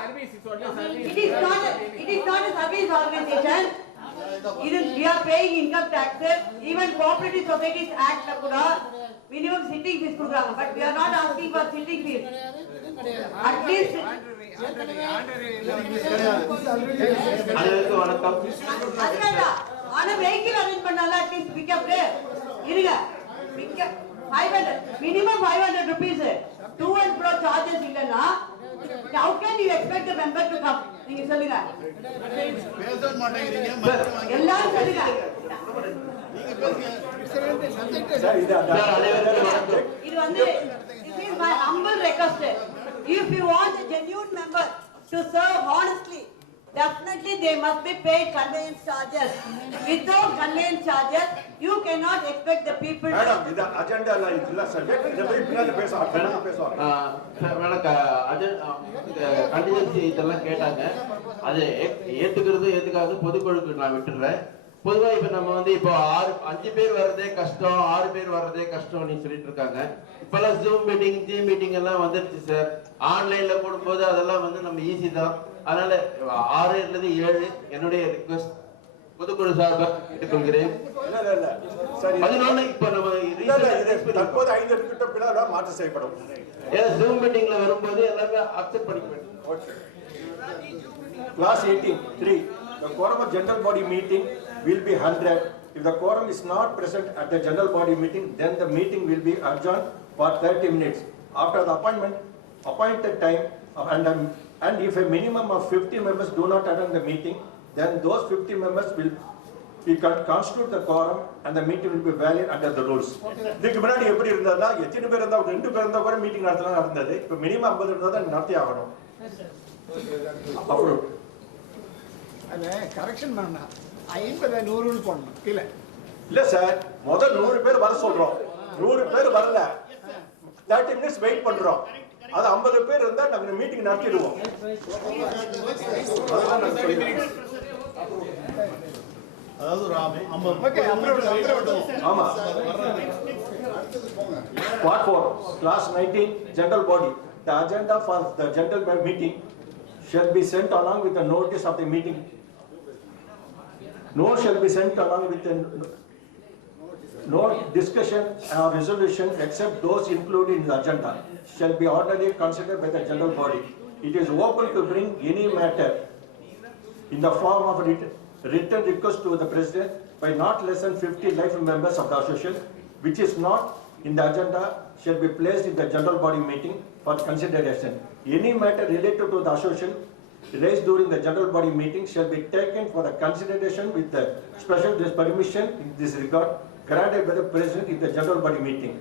it is not a service organization. We are paying income taxes. Even Cooperative Societies Act kuda minimum sitting fees kudukranga, but we are not asking for sitting fees. At least on a vehicle arrangement பண்ணால at least pick up இருங்க pick up 500 minimum 500 rupees to and fro charges இல்லனா how can you expect the member to come? நீங்க சொல்லுங்க. பேச மாட்டேங்கிறீங்க. எல்லாரும் சொல்லுங்க. நீங்க பேசுங்க. இது வந்து this is my humble request. If you want a genuine member to serve honestly, definitely they must be paid conveyance charges. Without conveyance charges, you cannot expect the people. Madam, இது அஜெண்டா இல்ல sir. இத போய் பின்னாடி பேசுவாங்க. Contingency இதெல்லாம் கேட்டாங்க. அது ஏத்துக்காது பொதுக்குழுக்கு நான் விட்டுறேன். பொதுவா இப்ப நம்ம வந்து இப்போ 5 பேர் வர்றதே கஷ்டம், 6 பேர் வர்றதே கஷ்டம்னு சொல்லிட்டு இருக்காங்க. இப்பெல்லாம் ஜூம் மீட்டிங், டீம் மீட்டிங் எல்லாம் வந்துருச்சு சார். ஆன்லைன்ல போடும்போது அதெல்லாம் வந்து நம்ம ஈஸி தான். அதனால 6 அல்லது 7 என்னுடைய ரிக்வெஸ்ட் பொதுக்குழு சார்பாக கேட்டுக்கொள்கிறேன். சரி 11 இப்போ நம்ம தற்போது 5 கிட்ட பின்னால மாற்றம் செய்யப்படும். ஜூம் மீட்டிங்ல வரும்போது எல்லாமே அக்செப்ட் பண்ணிக்கணும். Okay. Class 18 3. The quorum of general body meeting will be 100. If the quorum is not present at the general body meeting, then the meeting will be adjourned for 30 minutes. After the appointed time, and if a minimum of 50 members do not attend the meeting, then those 50 members will constitute the quorum and the meeting will be valid under the rules. இதுக்கு முன்னாடி எப்படி இருந்ததா எத்தனை பேர் இருந்தா 2 பேர் இருந்தா கூட மீட்டிங் நடத்தலாம் இருந்தது. இப்போ மினிமம் 50 இருந்தா தான் நடத்தி ஆகணும். அப்ரூவ். அத கரெக்ஷன் பண்ணா 50 100 போடணும் கீழ. இல்ல சார், முதல் 100 பேர் வர சொல்றோம். 100 பேர் வரல. 30 minutes வெயிட் பண்றோம். அது 50 பேர் இருந்தா நம்ம மீட்டிங் நடத்திடுவோம். அதாவது ராமே ஓகே அப்ரூவ். ஆமா. Part 4 Class 19 General Body. The agenda for the general meeting shall be sent along with the notice of the meeting. Note shall be sent along with the no discussion or resolution except those included in the agenda shall be ordinarily considered by the general body. it is open to bring any matter in the form of a written request to the president by not less than 50 life members of the association, which is not in the agenda, shall be placed in the general body meeting for consideration. Any matter related to the association raised during the general body meeting shall be taken for the consideration with the special permission in this regard granted by the president in the general body meeting.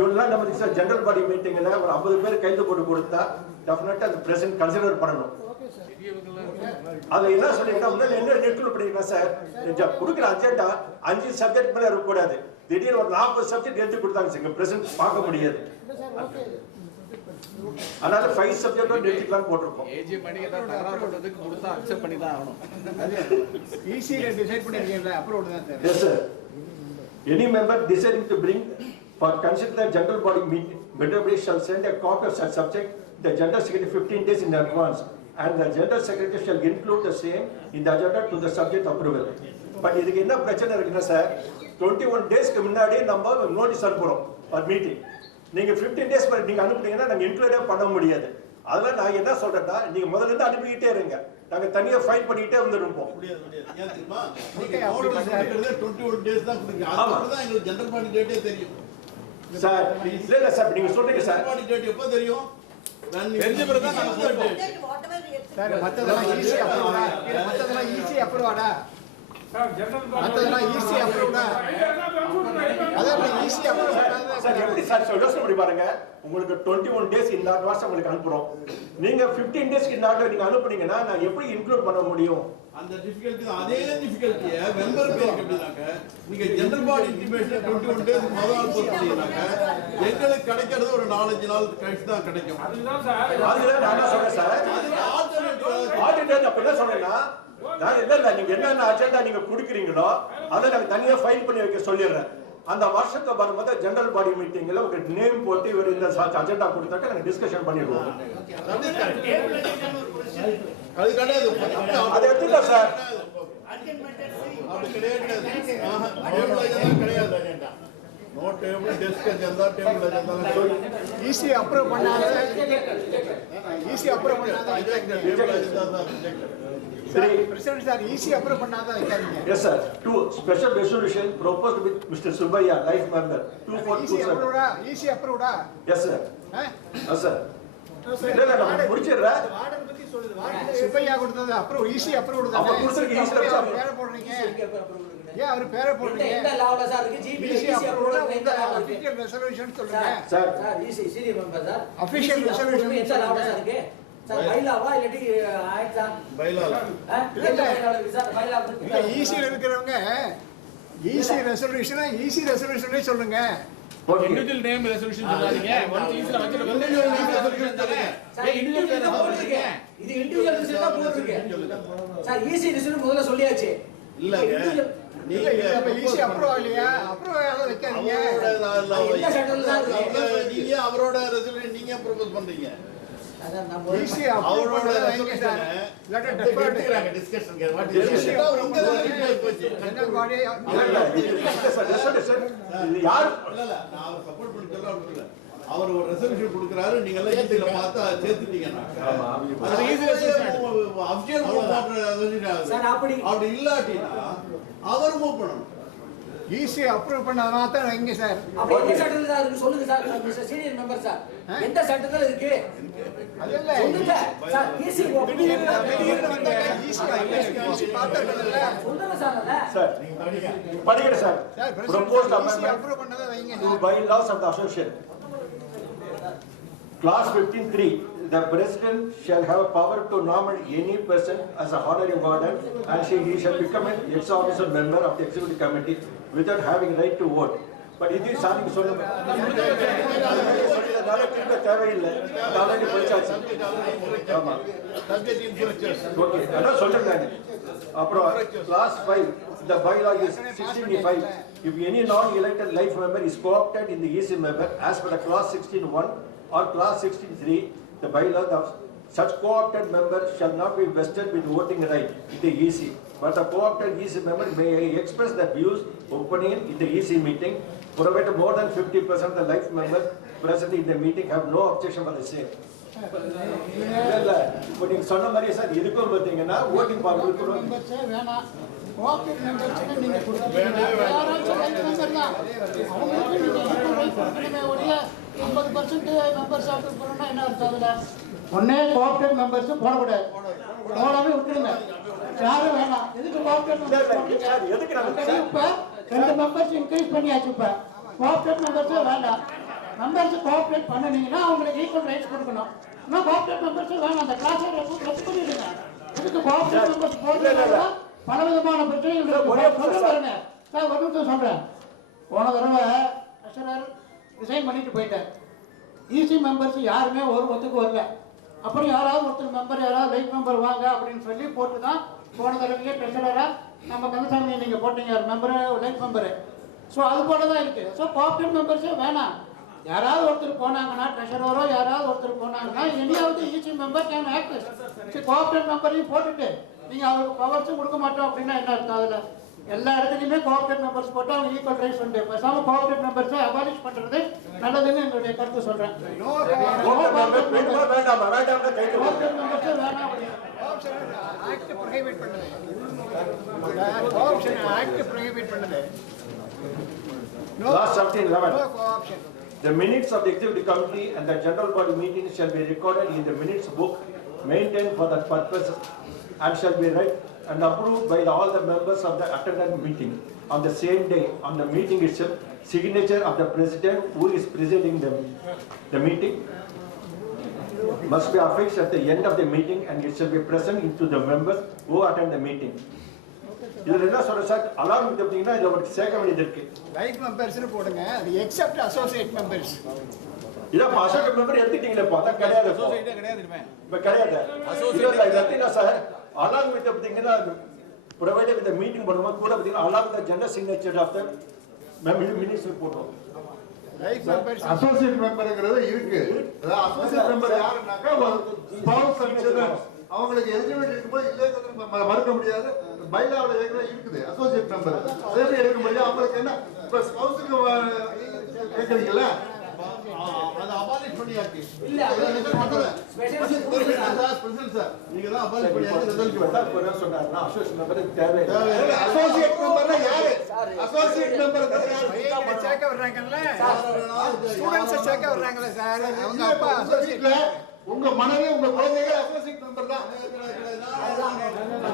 இவ்வளோ நம்ம general body மீட்டிங்ல ஒரு 50 பேர் கைது போட்டு கொடுத்தா டெஃபினட்டா அந்த பிரசிடென்ட் கன்சிடர் பண்ணணும். அது என்ன சொல்லிட்டா என்ன நெட்ல படிக்கிறா சார் கொடுக்குற அஜெண்டா 5 சப்ஜெக்ட் மேல இருக்க கூடாது. திடீர்னு ஒரு 40 சப்ஜெக்ட் எழுதி கொடுத்தாங்க பிரசிடென்ட் பார்க்க முடியாது. அதனால 5 சப்ஜெக்ட் நெட்லாம் போட்டுருக்கோம். ஏஜி மணிக்கு தான் தகராறு பண்றதுக்கு கொடுத்தா அக்செப்ட் பண்ணி தான் ஆகணும். ஈஸியா டிசைட் பண்ணிருக்கீங்களா அப்ரூவ்ட் தான் sir. Yes sir. Any member deciding to bring for consider the general body meeting, Better shall send a copy of such subject the general secretary 15 days in advance, and the general secretary shall include the same in the agenda to the subject approval. But இதுக்கு என்ன பிரச்சனை இருக்குன்னா sir 21 டேஸ்க்கு முன்னாடி நம்ம notice அனுப்புறோம் ஒரு meeting. நீங்க 15 டேஸ் படி நீங்க அனுப்புனீங்கன்னா நாங்க இன்க்ளூடே பண்ண முடியாது. அதனால நான் என்ன சொல்றேன்னா நீங்க முதல்ல இருந்து அனுப்பிக்கிட்டே இருங்க. நாங்க தனியா ஃபைல் பண்ணிட்டே வந்துருப்போம். முடியாது. ஏன் தெரியுமா? நீங்க நோட்டீஸ் அனுப்புறது 21 டேஸ் தான் கொடுங்க. அதுக்கு தான் எங்களுக்கு ஜெனரல் பாடி டேட்டே தெரியும். சார் இல்ல சார் நீங்க சொல்றீங்க சார் பாடி டேட் எப்போ தெரியும்? தெரிஞ்ச பிறகு தான் நாங்க சொல்றோம். சார் மத்ததெல்லாம் ஈஸி அப்ரூவ்டா? மத்ததெல்லாம் ஈஸி அப்ரூவ்டா? சார் ஜெனரல் பாடி மத்ததெல்லாம் ஈஸி அப்ரூவ்டா? அதெல்லாம் ஈஸி அப்ரூவ்டா? சார் எப்படி சார் யோசனை பண்ணி பாருங்க. உங்களுக்கு 21 டேஸ் இந்த அட்வான்ஸ் உங்களுக்கு அனுப்புறோம். நீங்க 15 டேஸ்க்கு இந்த ஆர்டர் நீங்க அனுப்புனீங்கன்னா நான் எப்படி இன்க்ளூட் பண்ண முடியும்? அந்த டிஃபிகல்ட்டி அதே டிஃபிகல்ட்டியை மெம்பர் பேருக்கு எப்படினாக்க நீங்க ஜெனரல் பாடி இன்டிமேஷன் 21 டேஸ் முதல் போட்டீங்கன்னாக்க எங்களுக்கு கிடைக்கிறது ஒரு 4-5 நாள் கழிச்சு தான் கிடைக்கும். அதுதான் சார் அதுதான் நான் சொல்றேன் சார். ஆல்டர்னேட்டிவ் அப்ப என்ன சொல்றேன்னா நான் இல்ல நீங்க என்னென்ன அஜெண்டா நீங்க கொடுக்குறீங்களோ அதை நாங்க தனியா ஃபைல் பண்ணி வைக்க சொல்லிடுறேன். அந்த வருஷத்தை வரும்போது ஜெனரல் பாடி மீட்டிங்ல உங்க நேம் போட்டு இவர் இந்த அஜெண்டா கொடுத்தாக்க நாங்க டிஸ்கஷன் பண்ணிடுவோம். அது கிடையாது. அதை எடுத்துக்கலாம் சார். அப்படி கிடையாது. கிடையாது. No table desk agenda table agenda EC approve பண்ணாத ஈஸி அப்ரூவ் பண்ணாத டேபிள் அஜெண்டா தான் சரி பிரசிடென்ட் சார் ஈஸி அப்ரூவ் பண்ணாத வைக்காதீங்க. Yes sir. 2 special resolution proposed with Mr. Subbiya, life member 2427. EC அப்ரூவ்டா? Yes sir. Yes sir. இல்ல நான் முடிச்சிடுறேன். வார்டன் பத்தி சொல்லுங்க. வார்டன் சுப்பையா கொடுத்தது அப்ரூவ் ஈஸி அப்ரூவ் தானே. அப்ப கொடுத்துருக்கு ஈஸி அப்ரூவ். பேரை போடுறீங்க. ஏன் அவர் பேரை போடுறீங்க? எந்த லாவுல சார் இருக்கு? ஜிபி ஈஸி அப்ரூவ் எந்த லாவுல இருக்கு? அபிஷியல் ரெசல்யூஷன் சொல்லுங்க. Sir EC serious member sir. Official resolution எந்த லாவுல சார் இருக்கு? சார் பைலாவா இல்லடி ஆயிட்டா? பைலால. எந்த பைலால இருக்கு சார்? பைலா இல்ல ஈஸில இருக்கிறவங்க ஈஸி ரெசல்யூஷனே சொல்லுங்க. இண்டிவிஜுவல் நேம் ரெசல்யூஷன் சொல்லாதீங்க. ஒன் ஈஸில வச்சிட்டு இண்டிவிஜுவல் நேம் ரெசல்யூஷன் சொல்லுங்க. சார் இண்டிவிஜுவல் தான் போடுறீங்க. இது இண்டிவிஜுவல் ரெசல்யூஷன் தான் போடுறீங்க. சார் ஈஸி ரெசல்யூஷன் முதல்ல சொல்லியாச்சு. இல்லங்க. நீங்க அப்ப ஈஸி அப்ரூவ் ஆகலையா? அப்ரூவ் ஆகாத வைக்காதீங்க. என்ன செட்டல் தான் நீங்க அவரோட ரெசல்யூஷன் நீங்க ப்ரோபோஸ் பண்றீங்க. ஈஸி அப்ரூவ் பண்ணத வைங்க sir. Letter deferred discussion what is உங்க ரெசல்யூஷன் போச்சு. ஜெனரல் பாடி இது யார் இல்ல நான் அவர் சப்போர்ட் பண்ணி சொல்ல அவர் ஒரு ரெசல்யூஷன் கொடுக்கறாரு நீங்க எல்லாம் ஈஸில பார்த்தா சேர்த்துட்டீங்கன்னா ஆமா அது ஈஸி ரெசல்யூஷன் அப்ஜெக்ட் போடுறாரு சார் அப்படி இல்லாட்டினா அவர் மூவ் பண்ணணும். ஈஸி அப்ரூவ் பண்ணாதா தான் வைங்க சார். அப்ப எந்த செட்டல் தான் இருக்கு சொல்லுங்க sir. Mister senior member sir எந்த செட்டல் இருக்கு? அதெல்ல சொல்லுங்க சார். ஈஸி திடீர்னு வந்தா ஈஸி பார்த்தறதுல சொல்லுங்க சார். சார் படிங்க sir. proposed EC amendment approve பண்ணத வைங்க. to bylaws of the association. Clause 15(3). The president shall have power to nominate any person as a honorary warden, and he shall become an ex-officer member of the executive committee without having right to vote. But இது சாதிக்கு சொல்லுங்க. அதனால திரும்ப தேவையில்லை. Already படிச்சாச்சு. ஆமா. Okay அதான் சொல்றேன். அப்புறம் clause 5. The bylaw is 16(5). If any non-elected life member is co-opted in the EC member as per the clause 16(1) or clause 16(3), the bylaw of such co-opted member shall not be vested with voting right in the EC, but the co-opted EC member may express their views openly in the EC meeting, provided more than 50% of the life members present in the meeting have no objection for the same. இல்ல இப்போ நீங்க சொன்ன மாதிரி sir இதுக்கும் பார்த்தீங்கன்னா voting form இருக்கணும். மெம்பர்ஸே வேணாம். Cooperative மெம்பர்ஸ்க்கு நீங்க கொடுத்தீங்கன்னா யாராச்சும் ரைட் மெம்பர் தான். அவங்களுக்கு நீங்க ஈக்குவல் ரைட் கொடுக்கணுமே ஒழிய 50% மெம்பர்ஸ் ஆஃப் போறோம்னா என்ன அர்த்தம் அதுல? ஒண்ணே கோஆப்ரேட்டிவ் மெம்பர்ஸ் போடக்கூடாது. போடாமே விட்டுருங்க. யாரும் வேணாம். எதுக்கு கோஆப்ரேட்டிவ் மெம்பர்ஸ்? எதுக்கு நம்ம இப்ப 2 மெம்பர்ஸ் இன்க்ரீஸ் பண்ணியாச்சு. இப்ப கோஆப்ரேட்டிவ் மெம்பர்ஸே வேண்டாம். மெம்பர்ஸ் கோஆப்ரேட் பண்ணீங்கன்னா அவங்களுக்கு ஈக்குவல் ரைட்ஸ் கொடுக்கணும். ஆனால் கோஆப்ரேட்டிவ் மெம்பர்ஸே வேணாம். அந்த கிளாஸை ரத்து பண்ணிடுங்க. எதுக்கு கோஆப்ரேட்டிவ் மெம்பர்ஸ் போடுறதுனால பல விதமான பிரச்சனைகள் பாருங்க. சார் ஒரு நிமிஷம் சொல்றேன். போன தடவை ட்ரெஷரர் ரிசைன் பண்ணிட்டு போயிட்டார். ஈசி மெம்பர்ஸ் யாருமே ஒரு ஒத்துக்கு வரல. அப்புறம் யாராவது ஒருத்தர் மெம்பர் யாராவது லைட் மெம்பர் வாங்க அப்படின்னு சொல்லி போட்டு தான் போன தடவையே ட்ரெஷரரா நம்ம கந்தசாமி நீங்க போட்டீங்க மெம்பரு லைட் மெம்பரு. ஸோ அது போல தான் இருக்கு. ஸோ கோஆப்ரேட்டிவ் மெம்பர்ஸே வேணாம். யாராவது ஒருத்தர் போனாங்கன்னா ட்ரெஷரரோ யாராவது ஒருத்தர் போனாங்கன்னா இனியாவது EC member can act. Cooperative மெம்பரையும் போட்டுட்டு நீங்க அவருக்கு பவர்ஸும் கொடுக்க மாட்டோம் அப்படின்னா என்ன அர்த்தம்? அதுல எல்லா இடத்துலையுமே கோஆப்ரேட்டிவ் மெம்பர்ஸ் போட்டு அவங்க ஈக்குவல் ரைட்ஸ் உண்டு. பேசாம கோஆப்ரேட்டிவ் மெம்பர்ஸை அபாலிஷ் பண்றது நல்லதுன்னு என்னுடைய கருத்து சொல்றேன். கோஆப்ரேட்டிவ் மெம்பர்ஸே வேணாம் அப்படின்னு ஆக்ட் ப்ரோஹிபிட் பண்ணுது. கோஆப்ஷன் ஆக்ட் ப்ரோஹிபிட் பண்ணுது. Last 1711. The minutes of the executive committee and the general body meetings shall be recorded in the minutes book maintained for that purpose and shall be read and approved by all the members of the attended meeting on the same day. On the meeting itself, signature of the president who is presiding the meeting must be affixed at the end of the meeting and it shall be present into the members who attend the meeting. இதுல என்ன சொல்ற sir alarm கொடுத்தீங்கன்னா இத ஒரு சேர்க்க வேண்டியது இருக்கு. Light மெம்பர்ஸ்னு போடுங்க. அது எக்ஸெப்ட் அசோசியேட் மெம்பர்ஸ். இத அசோசியேட் மெம்பர் எடுத்துட்டீங்களே பார்த்தா கிடையாது. அசோசியேட்டே கிடையாது. இப்ப கிடையாது. அசோசியேட் இல்ல சார் அலார்ம் கொடுத்தீங்கன்னா provided with the meeting பண்ணும்போது கூட பாத்தீங்கன்னா along the general signature of the minister போடுறோம். லைட் மெம்பர்ஸ் அசோசியேட் மெம்பர்ங்கிறது இருக்கு. அதாவது அசோசியேட் மெம்பர் யாருன்னாக்கா ஸ்பௌஸ் அண்ட் சில்ட்ரன் அவங்களுக்கு எலிஜிபிலிட்டி இருக்கும்போது இல்லைங்கிறது மறுக்க முடியாது. பைலாவில் ஏற்கனவே இருக்குது அசோசியேட் மெம்பர். அதே மாதிரி எடுக்க முடியாது. அவங்களுக்கு என்ன இப்போ ஸ்பௌஸுக்கு கேட்குறீங்களா? அதை அபாலிஷ் பண்ணியாச்சு. இல்ல ஸ்பெஷல் சார் நீங்க தான் அபாலிஷ் பண்ணியாச்சு. சொன்னாருன்னா அசோசியேட் மெம்பர் தேவை. அசோசியேட் மெம்பர்னா யாரு? அசோசியேட் மெம்பர் சேர்க்க வர்றாங்கல்ல, ஸ்டூடண்ட்ஸ் சேர்க்க வர்றாங்கல்ல சார், அவங்க அப்பா அசோசியேட்ல உங்க மனைவி உங்க குழந்தைகள் அசோசியேட் மெம்பர் தான்.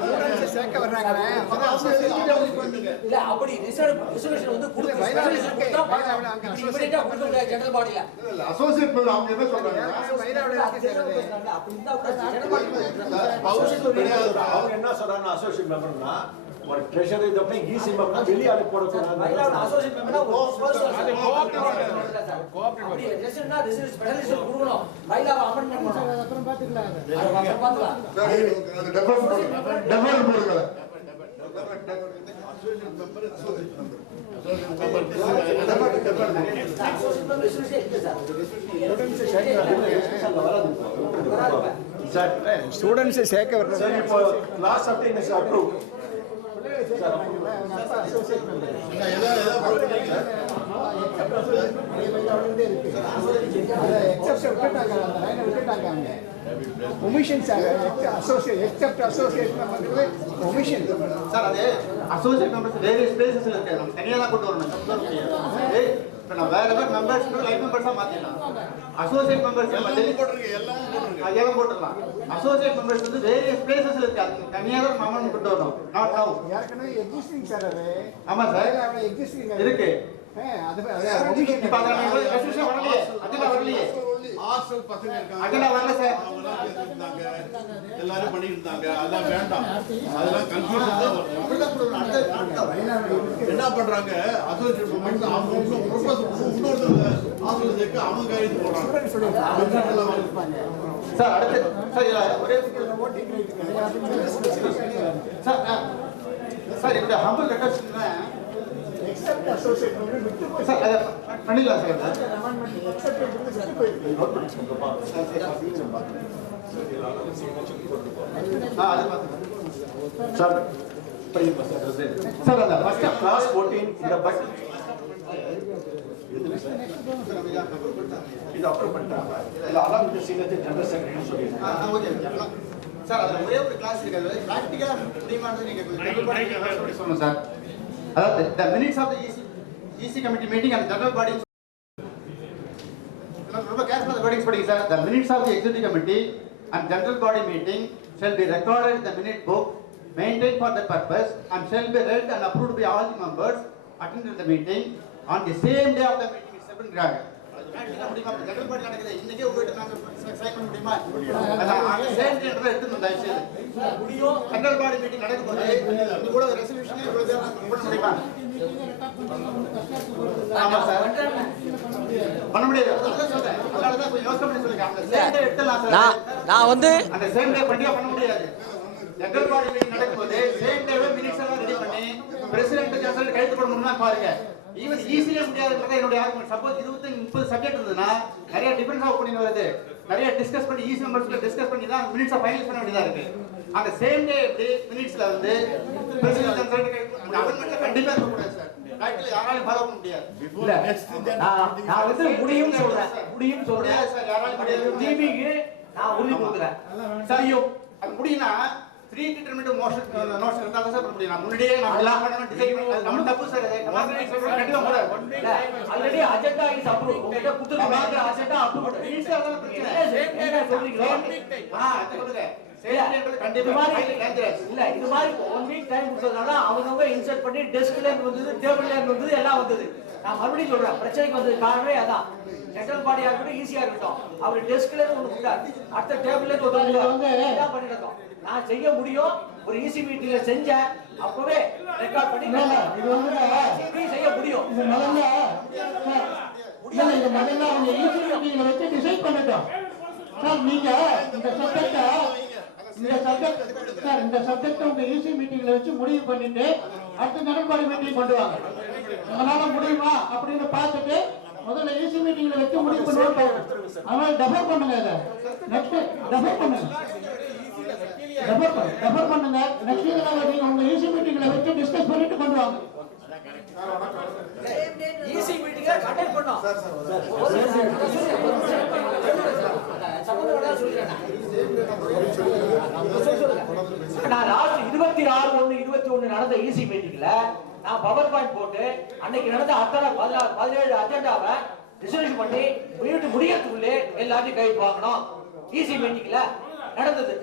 ஸ்டூடண்ட்ஸ் சேர்க்க வர்றாங்கல்ல அப்பதான் அசோசியேட் இல்ல அப்படி ரிசர்வேஷன் வந்து கொடுத்து இமிடியேட்டா கொடுக்க முடியாது ஜெனரல் பாடில. இல்ல அசோசியேட் மெம்பர் அவங்க என்ன சொல்றாங்க? அவங்க என்ன சொல்றாங்க அசோசியேட் மெம்பர்னா ஒரு ட்ரெஷரர் இது அப்படி ஈஸி மெம்பர்னா வெளிய ஆளு போட சொல்றாங்க. அசோசியேட் மெம்பர்னா அது கோஆபரேட்டிவ் ரெசிடென்ட்னா ரெசிடென்ட் ஸ்பெஷலிஸ்ட் கொடுக்கணும். பைலாவை அமெண்ட்மென்ட் பண்ணனும். அப்புறம் பாத்துக்கலாம். அப்புறம் பாத்துக்கலாம். அது டெஃபர் போடுங்க. Associate member associate member students சேர்க்க வர்றாங்க. சார் இப்போ லாஸ்ட் சப்டைம் இஸ் அப்ரூவ். சார் அது அசோசியேட் மெம்பர்ஸ் வேரியஸ் பிளேசஸ்ல இருக்கு. நம்ம தனியா தான் கொண்டு வரணும். இப்போ நான் வேற வேற மெம்பர்ஸ் லைட் மெம்பர்ஸா மாத்திடலாம். அசோசியேட் மெம்பர்ஸ் எல்லாம் போட்டுடலாம். அசோசியேட் மெம்பர்ஸ் வந்து வேரியஸ் பிளேசஸ்ல இருக்கு. அது தனியா தான் நம்ம கொண்டு வரணும். நாட் நவ. ஏற்கனவே எக்ஸிஸ்டிங் சார் அது. ஆமா சார் எக்ஸிஸ்டிங் இருக்கு. அது இப்ப அத நம்ம ரெஸ்ட்ரிக்ஷன் பண்ணலையே. அதெல்லாம் வரலையே. ஹாஸ்டல் பசங்க இருக்காங்க. அதெல்லாம் வரல சார். எல்லாரும் பண்ணி இருந்தாங்க. அதான் வேண்டாம். அதெல்லாம் கன்ஃபியூஷன் தான் வரும். என்ன பண்றாங்க அசோசியேட் மெம்பர்ஸ் அவங்க ப்ரொபோசல் இன்னொருத்தர் ஹாஸ்டல் சேர்க்க அவங்க கைது போடுறாங்க. சார் அடுத்து சார் இல்ல ஒரே சார் இந்த ஹம்பிள் ரெக்வெஸ்ட்னா எக்ஸெப்ட் அசோசியேட் மெம்பர் விட்டு போய் சார் அத பண்ணிடலாம் சார். எக்ஸெப்ட் விட்டு போய் நோட் பண்ணிக்கோங்க. அது பாத்துங்க சார் சார் அந்த ஃபர்ஸ்ட் கிளாஸ் 14 இந்த பட் இது இது அப்ரூவ் பண்ணிட்டாங்க. இல்ல along with the signature general secretary சொல்லிருக்காங்க. ஓகே சார் அதுல ஒரே ஒரு கிளாஸ் இருக்குது பிராக்டிகலா முடியுமான்னு நீங்க சொல்லணும் சார். அதாவது the minutes of the EC committee meeting and general body ரொம்ப கேர்ஃபுல்லா the wordings படிங்க sir. The minutes of the executive committee and general body meeting shall be recorded in the minute book maintained for that purpose and shall be read and approved by all the members attending the meeting on the same day of the meeting itself. General body நடக்குது இன்னைக்கே உங்ககிட்ட நாங்க sign பண்ண முடியுமா? அந்த same டேட்ல எடுத்து வந்தா சரி முடியும். ஜெனரல் பாடி மீட்டிங் நடக்கும்போது இது கூட ரெசல்யூஷன் இவ்வளவு நேரம் போட முடியுமா? ஆமா சார் பண்ண முடியாது. அதான் சொல்றேன். அதனால தான் கொஞ்சம் யோசனை பண்ணி சொல்லுங்க. அந்த சேம் டே எடுத்துலாம் சார். நான் வந்து அந்த சேம் டே பண்ணியா பண்ண முடியாது. ஜெனரல் பாடி மீட்டிங் நடக்கும்போது சேம் டேவே மினிட்ஸ் எல்லாம் ரெடி பண்ணி பிரசிடென்ட் ஜெனரல் கைது பண்ண முடியுமா பாருங்க. ஈவன் ஈஸியா முடியாதுன்றத என்னுடைய ஆர்குமெண்ட். சப்போஸ் 25-30 சப்ஜெக்ட் இருந்ததுன்னா நிறைய டிஃபரன்ஸ் ஆஃப் ஒப்பீனியன் வருது. நிறைய டிஸ்கஸ் பண்ணி ஈஸி மெம்பர்ஸ்ல டிஸ்கஸ் பண்ணி தான் மினிட்ஸ் ஃபைனலைஸ் பண்ண வேண்டியதா இருக்கு. அந்த சேம் டே எப்படி மினிட்ஸ்ல வந்து பிரசிடென்ட் ஜெனரல் அவங்களுக்கு கண்டிப்பா இருக்க கூடாது சார். ரைட்ல யாராலும் ஃபாலோ பண்ண முடியாது. நான் வந்து முடியும் சொல்றேன் சார். யாராலும் முடியாது. டிபிக்கு நான் உறுதி கொடுக்குறேன். சரியும் அது முடியும்னா ப்ரீ டிட்டர்மினேட் மோஷன் நோஷன் இருந்தா தான் சார் பண்ண முடியும். நான் முன்னாடியே நான் எல்லாம் பண்ணணும் டிசைட் பண்ணி நம்ம தப்பு சார். கண்டிப்பா கூட ஆல்ரெடி அஜெண்டா இஸ் அப்ரூவ். உங்ககிட்ட கொடுத்துருக்காங்க அஜெண்டா அப்ரூவ். ஈஸியா தான் பிரச்சனை. என்ன சொல்றீங்க? சொல்லுங்க. கண்டிப்பா இல்ல இது மாதிரி 1 வீக் டைம் கொடுத்ததுனால அவங்க இன்சர்ட் பண்ணி டெஸ்க்ல இருந்து வந்தது, டேபிள்ல இருந்து வந்தது, எல்லாம் வந்தது. நான் மறுபடியும் சொல்றேன் பிரச்சனைக்கு வந்தது காரணமே அதான். ஜெனரல் பாடியா இருக்கட்டும் ஈஸியா இருக்கட்டும் அவர் டெஸ்க்ல இருந்து ஒன்று கொடுத்தாரு, அடுத்த டேபிள்ல இருந்து ஒன்று பண்ணிருக்கோம். நான் செய்ய முடியும். ஒரு ஈசி மீட்டிங்ல செஞ்ச அப்பவே ரெக்கார்ட் பண்ணி இது வந்து செய்ய முடியும். இது முதல்ல அவங்க ஈசி மீட்டிங்ல வச்சு டிசைட் பண்ணிட்டோம் சார். நீங்க இந்த சப்ஜெக்ட் உங்க ஈசி மீட்டிங்ல வச்சு முடிவு பண்ணிட்டு அடுத்த ஜெனரல் பாடி மீட்டிங் கொண்டு வாங்க. உங்களால முடியுமா அப்படின்னு பார்த்துட்டு முதல்ல ஈசி மீட்டிங்ல வச்சு முடிவு பண்ணுவோம். அதனால டெஃபர் பண்ணுங்க. இதை நெக்ஸ்ட் டெஃபர் பண்ணுங்க. நெக்ஸ்ட் இதுல நீங்க உங்க ஈசி மீட்டிங்ல வச்சு டிஸ்கஸ் பண்ணிட்டு கொண்டு வாங்க. ஈசி மீட்டிங்க கண்டக்ட் பண்ணோம். நான் லாஸ்ட் 26/1/21 நடந்த ஈசி மீட்டிங்ல நான் பவர் பாயிண்ட் போட்டு அன்னைக்கு நடந்த அத்தனை 17 அஜெண்டாவை ரிசல்யூஷன் பண்ணி முடியறதுக்குள்ளே எல்லாத்தையும் கைது வாங்கணும். ஈசி மீட்டிங்ல நடந்தது.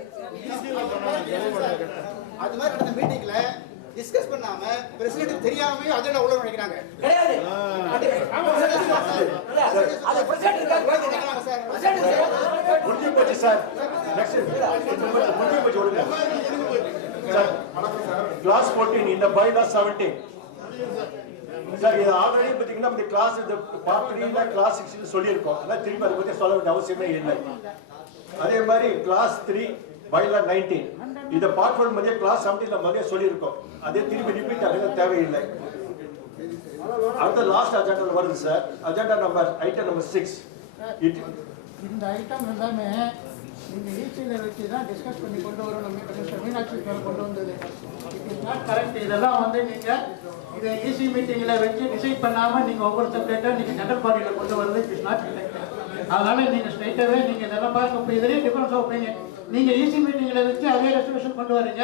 அது மாதிரி நடந்த மீட்டிங்ல டிஸ்கஸ் பண்ணாம பிரசிடென்ட் தெரியாம அஜெண்டா உள்ள நினைக்கிறாங்க. கிடையாது. அது பிரசிடென்ட் கேக்குறாங்க சார். முடிஞ்சு போச்சு சார். நெக்ஸ்ட் முடிஞ்சு போச்சு ஓடுங்க சார். கிளாஸ் 14 இந்த பைலா 17 சார். இது ஆல்ரெடி பாத்தீங்கன்னா இந்த கிளாஸ் இந்த பார்ட் 3ல கிளாஸ் 6 சொல்லி இருக்கோம். அத திருப்பி அதை பத்தி சொல்ல வேண்டிய அவசியமே இல்லை. அதே மாதிரி கிளாஸ் 3 பைலா 19 இத பார்ட் 1 மதிய கிளாஸ் 17ல மதிய சொல்லி இருக்கோம். அதே திருப்பி ரிப்பீட் ஆக தேவையில்லை. அடுத்த லாஸ்ட் அஜெண்டா வருது sir. Agenda number item number 6. இந்த ஐட்டம் எல்லாமே இந்த ஈசியில வச்சு தான் டிஸ்கஸ் பண்ணி கொண்டு வரணும். மீனாட்சி கொண்டு வந்தது இட் இஸ் நாட் கரெக்ட். இதெல்லாம் வந்து நீங்க இதை ஈசி மீட்டிங்ல வச்சு டிசைட் பண்ணாம நீங்க ஒவ்வொரு சப்ஜெக்டா நீங்க ஜெனரல் பாடியில கொண்டு வரது இட் இஸ் நாட் கரெக்ட். அதனால நீங்க ஸ்ட்ரைட்டாவே நீங்க இதெல்லாம் பாருங்க. இப்போ இதுலயே டிஃபரன்ஸ் ஆஃப் ஒப்பீனியன். நீங்க ஈசி மீட்டிங்ல வச்சு அதே ரெசல்யூஷன் கொண்டு வரீங்க.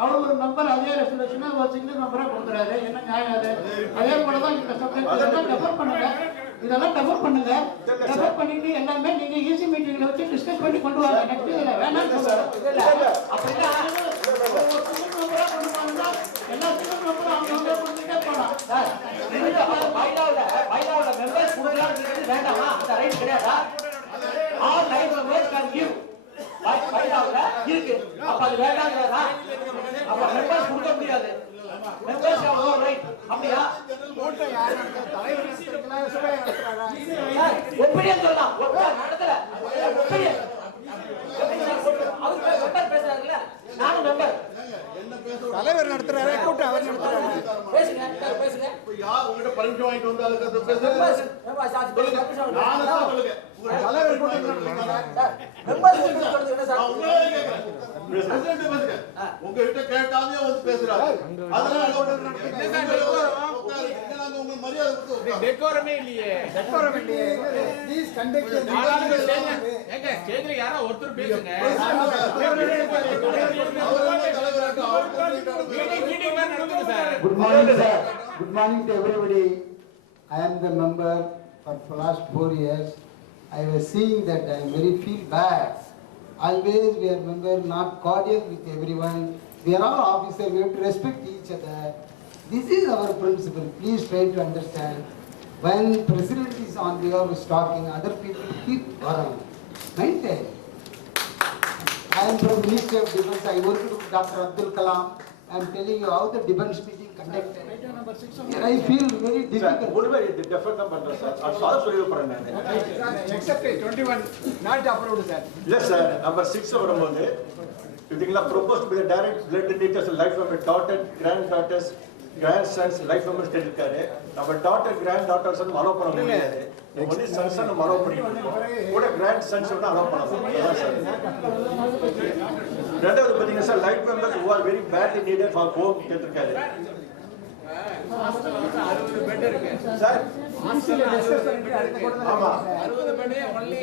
அவர் ஒரு மெம்பர் அதே ரெசல்யூஷனை ஒரு சிங்கிள் மெம்பரா கொடுக்குறாரு. என்ன நியாயம் அது? அதே போலதான் இந்த சப்ஜெக்ட் இதெல்லாம் டெஃபர் பண்ணுங்க. இதெல்லாம் டெஃபர் பண்ணுங்க. டெஃபர் பண்ணிட்டு எல்லாமே நீங்க ஈசி மீட்டிங்ல வச்சு டிஸ்கஸ் பண்ணி கொண்டு வாங்க. நெக்ஸ்ட் இதுல வேணாம்னு சொல்லுங்க. அப்படின்னா எல்லா சிங்கிள் மெம்பரும் அவங்க கொடுத்துட்டே போலாம் சார். பைலாவோட மெம்பர்ஸ் கொடுக்கலாம்னு வேண்டாமா? அந்த ரைட் கிடையாதா? All 9 members can give. பைலாவோட இருக்கு. அப்ப அது வேண்டாம்ங்கறதா? அப்ப மெம்பர்ஸ் கொடுக்க முடியாது. Members have no right. அப்படியா? ஓட்ட யார் தலைவர் சபை நடத்துறாரா? ஒப்பீனியன் சொல்லலாம். நடத்தல. ஒப்பீனியன். அவர் மெம்பர் பேசுறாருல. நானும் மெம்பர். தலைவர் நடத்துறாரா கூட்டம் அவர் நடத்துறாரா? பேசுங்க. இப்ப யார் உங்ககிட்ட பர்மிஷன் வாங்கிட்டு வந்து அதுக்கு பேசுறது? நானே சொல்லுங்க. தலைவர் கூட்டம் நடத்துறாரா? மெம்பர்ஸ் சொல்றது என்ன சார்? பிரசிடென்ட் பேசுங்க. உங்ககிட்ட கேட்டாலே வந்து பேசுறாரு. அதனால அலோட் நடத்துங்க. நாங்க மரியாதை கொடுத்து டெக்கோரமே இல்லையே. ப்ளீஸ் கண்டக்ட் ஏங்க ஸ்டேஜ்ல யாரோ ஒருத்தர் பேசுங்க. Good morning, sir. Good morning to everybody. I am the member for the last 4 years. I was seeing that I very feel bad. Always we are member not cordial with everyone. We are all officers. We have to respect each other. This is our principle. Please try to understand. When president is on behalf is talking, other people keep around. Maintain. I am from Ministry of Defence. I worked with Dr. Abdul Kalam. I am telling you how the defense meeting conducted. And I feel very difficult. Except 21 not approved, sir. Yes, sir. Number 6 வரும்போது இதுங்களா proposed by the direct blood relatives life of a daughter, granddaughters, grandsons life of a இருக்காரு. நம்ம daughter, granddaughters allow பண்ண முடியாது. only sons நம்ம allow பண்ணிக்கலாம். கூட grandsons வந்து allow பண்ணலாம். அதான் சார். ரெண்டாவது பாத்தீங்கன்னா sir life members who are very badly needed for home கேட்டிருக்காரு. ஹாஸ்டல்ல 60 பெட் இருக்கு. சார் ஹாஸ்டல்ல டிஸ்கஸ் பண்ணிட்டு ஆமா 60 பெட் only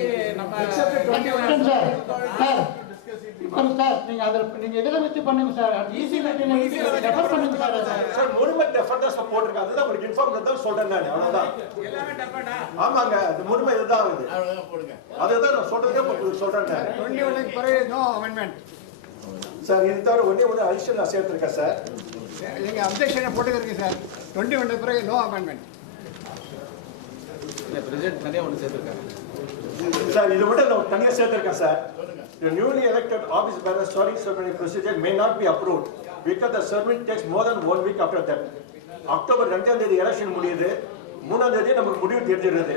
நம்ம சார் நீங்க அத நீங்க எதில வச்சு பண்ணுங்க சார். ஈஸி ரெஃபர் பண்ணுங்க சார். சார் முழுமை டெஃபர்டஸ் போட்டுருக்காங்க. அதுதான் உங்களுக்கு இன்ஃபார்ம் பண்ணதான் சொல்றேன் நான். அவ்வளவுதான். எல்லாமே டெஃபர்டா? ஆமாங்க. அது முழுமை இதுதான் ஆகுது. அதுதான் நான் சொல்றதே உங்களுக்கு சொல்றேன் நான். 21 பிறகு நோ அமெண்ட்மென்ட். சார் இது தவிர ஒண்ணே அடிஷனல் நான் சேர்த்திருக்கேன் சார். நீங்க அப்ஜெக்ஷனை போட்டுக்கிறீங்க சார். 21 பிறகு நோ அமெண்ட்மென்ட். இந்த பிரசிடென்ட் தனியா ஒன்னு சேர்த்திருக்காங்க. சார் இது விட நான் தனியா சேர்த்திருக்கேன் sir. The newly elected office bearer serving ceremony procedure may not be approved because the ceremony takes more than 1 week after that. October 2ஆம் தேதி எலெக்ஷன் முடியுது. 3ஆம் தேதி நமக்கு முடிவு தெரிஞ்சிருது.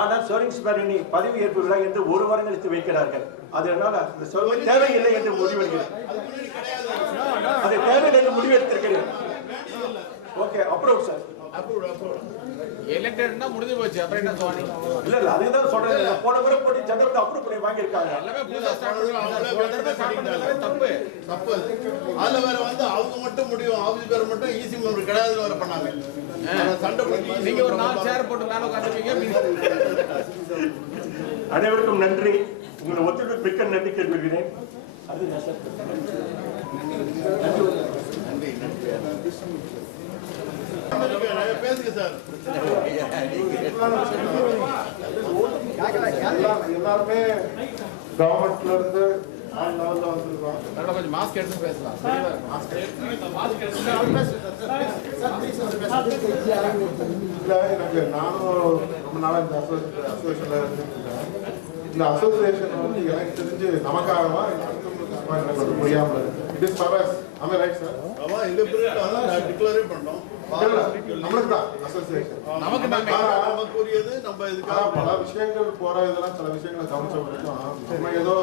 ஆனால் சர்விங் செரமனி பதவி ஏற்பு விழா என்று ஒரு வாரம் கழித்து வைக்கிறார்கள். அதனால இந்த செரமனி தேவையில்லை என்று முடிவெடுக்கிறேன். அது தேவையில்லை என்று முடிவெடுத்திருக்கிறேன். Okay approve sir. எலெக்டட்னா முடிஞ்சு போச்சு. அப்புறம் என்ன சுவாமி? இல்ல அதுதான் சொல்றேன். போன முறை போட்டு ஜனவரி அப்ரூவ் பண்ணி வாங்கியிருக்காங்க. எல்லாமே புதுசா ஸ்டார்ட் பண்ணாங்க. தப்பு. அதுல வேற வந்து அவங்க மட்டும் முடியும். ஆபீஸ் பேர் மட்டும் ஈஸி மெம்பர் கிடையாதுன்னு வேற பண்ணாங்க. சண்டை போட்டு நீங்க ஒரு 4 சேர் போட்டு மேல உட்கார்ந்துப்பீங்க. அனைவருக்கும் நன்றி. உங்களை ஒத்துழைப்பு மிக்க நன்றி கேட்டுக்கிறேன். பேசுங்க சார். எல்லாருமே கவர்மெண்ட்ல இருந்து கொஞ்சம் மாஸ்க் எடுத்து பேசலாம். எனக்கு நானும் ரொம்ப நாளா இந்த அசோசியேஷன்ல இருந்துருக்கேன். இந்த அசோசியேஷன் வந்து எனக்கு தெரிஞ்சு நமக்காகவா முடியாம இருக்கு. It is for us. am I right sir? ஆமா எங்க பிரிண்ட் அதான் டிக்ளேர் பண்ணோம். நம்மளுக்கு தான் அசோசியேஷன். நமக்குரியது நம்ம இதுக்காக பல விஷயங்கள் போற இதெல்லாம் சில விஷயங்களை கவனிச்ச வரைக்கும் நம்ம ஏதோ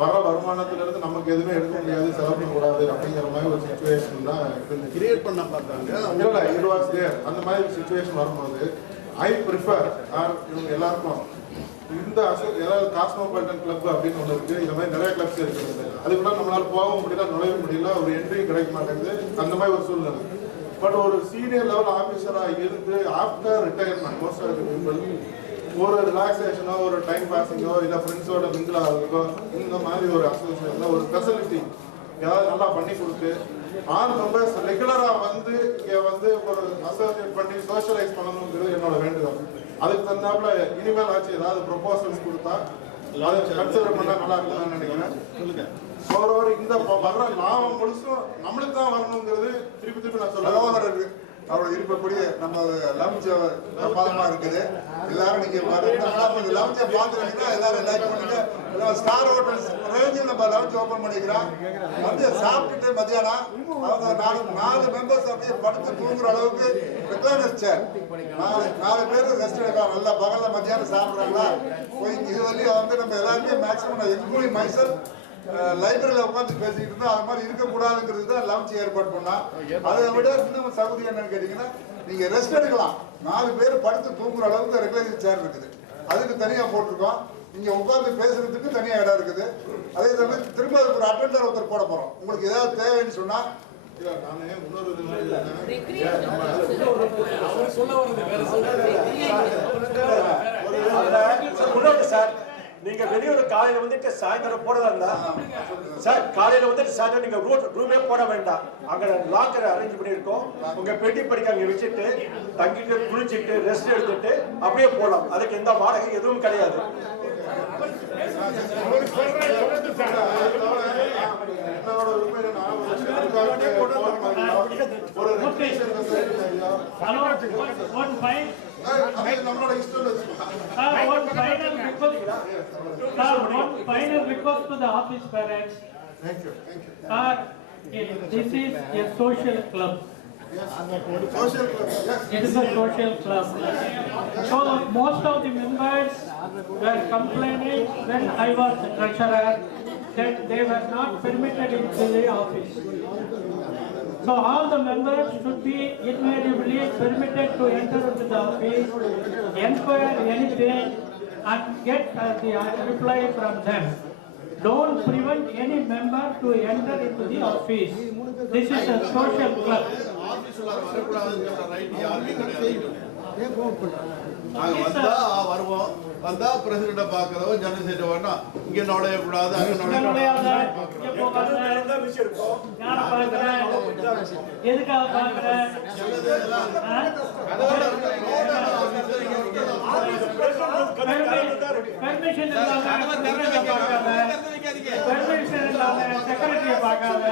வர வருமானத்துல இருந்து நமக்கு எதுவுமே எடுக்க முடியாது, செலவு பண்ண கூடாது அப்படிங்கிற மாதிரி ஒரு சிச்சுவேஷன் தான் கிரியேட் பண்ண பார்த்தாங்க. இல்ல it was there. அந்த மாதிரி சிச்சுவேஷன் வரும்போது ஐ ப்ரிஃபர் இவங்க எல்லாருக்கும் இந்த ஏதாவது காஸ்மோபாலிட்டன் கிளப் அப்படின்னு ஒன்று இருக்கு. இந்த மாதிரி நிறைய கிளப்ஸ் இருக்குது. அதுக்குள்ள நம்மளால போக முடியல, நுழைய முடியல, ஒரு என்ட்ரி கிடைக்க மாட்டேங்குது. அந்த மாதிரி ஒரு சூழ்நிலை. பட் ஒரு சீனியர் லெவல் ஆஃபீஸரா இருந்து after retirement most of the people ஒரு ரிலாக்ஸேஷனோ ஒரு டைம் பாஸிங்கோ இல்லை ஃப்ரெண்ட்ஸோட மிங்கிள் ஆகிறதுக்கோ இந்த மாதிரி ஒரு அசோசியேஷன்ல ஒரு ஃபெசிலிட்டி ஏதாவது நல்லா பண்ணி கொடுத்து ஆல் மெம்பர்ஸ் ரெகுலரா வந்து இங்க வந்து ஒரு அசோசியேட் பண்ணி சோஷியலைஸ் பண்ணணுங்கிறது என்னோட வேண்டுதல். அதுக்கு தந்தாப்புல இனிமேல் ஆச்சு ஏதாவது ப்ரொபோசல்ஸ் கொடுத்தா அதை கன்சிடர் பண்ணா நல்லா இருக்கும்னு நினைக்கிறேன். ஓவரோவர் இந்த வர்ற லாபம் முழுசும் நம்மளுக்கு தான் வரணுங்கிறது திருப்பி நான் சொல்ல அவரோட இருப்பக்கூடிய நம்ம லம்ச் பிரமாதமா இருக்குது. எல்லாரும் நீங்க லம்சை பாத்துக்கிட்டீங்கன்னா எல்லாரும் லைக் பண்ணுங்க. ஸ்டார் ஹோட்டல்ஸ் ரேஞ்சில் நம்ம லம்ச் ஓபன் பண்ணிக்கிறோம். வந்து சாப்பிட்டுட்டு மத்தியானம் அவங்க 4 மெம்பர்ஸ் அப்படியே படுத்து தூங்குற அளவுக்கு ரெக்லைனர் சேர் 4 பேர் ரெஸ்ட் எடுக்கலாம். நல்லா பகல்ல மத்தியானம் சாப்பிட்றாங்களா போய் இது வரையும் வந்து நம்ம எல்லாருமே மேக்ஸிமம் இன்க்ளூடிங் மைசெல்ஃப் லைப்ரரியில உட்காந்து பேசிக்கிட்டு இருந்தா அது மாதிரி இருக்கக்கூடாதுங்கிறது தான் லம்ச் ஏற்பாடு பண்ணா. அதை விட இன்னும் சகுதி என்னன்னு கேட்டீங்கன்னா நீங்க ரெஸ்ட் எடுக்கலாம். 4 பேர் படுத்து தூங்குற அளவுக்கு ரெகுலேஷன் சேர் இருக்குது. அதுக்கு தனியா போட்டிருக்கோம். நீங்க உட்காந்து பேசுறதுக்கு தனியா இடம் இருக்குது. அதே சமயம் திரும்ப ஒரு அட்டெண்டர் ஒருத்தர் போட போறோம். உங்களுக்கு ஏதாவது தேவைன்னு சொன்னா இல்ல நானே இன்னொரு சார் நீங்க வெளியூர் காலையில வந்துட்டு சாயந்தரம் போடதா இருந்தா சார் காலையில வந்துட்டு சாயந்தரம் நீங்க ரூமே போட வேண்டாம். அங்க லாக்கர் அரேஞ்ச் பண்ணிருக்கோம். உங்க பெட்டி படிக்க அங்க வச்சுட்டு தங்கிட்டு குளிச்சுட்டு ரெஸ்ட் எடுத்துட்டு அப்படியே போலாம். அதுக்கு எந்த வாடகை எதுவும் கிடையாது. Final request to the office parents. Thank you. This is a social club. Social club. It is a social club. So most of the members were complaining when I was the treasurer that they were not permitted into the office. So all the members should be immediately permitted to enter into the office, inquire anything and get the reply from them. Don't prevent any member to enter into the office. This is a social club. வருவோம் வந்தா பிரசிடண்ட பாக்குறோம் general secretary வரணும் இங்க நுழைய கூடாது அங்க நுழைய எதுக்காக பாக்குறேன் பெர்மிஷன் இல்லாம செக்ரட்டரிய பார்க்காம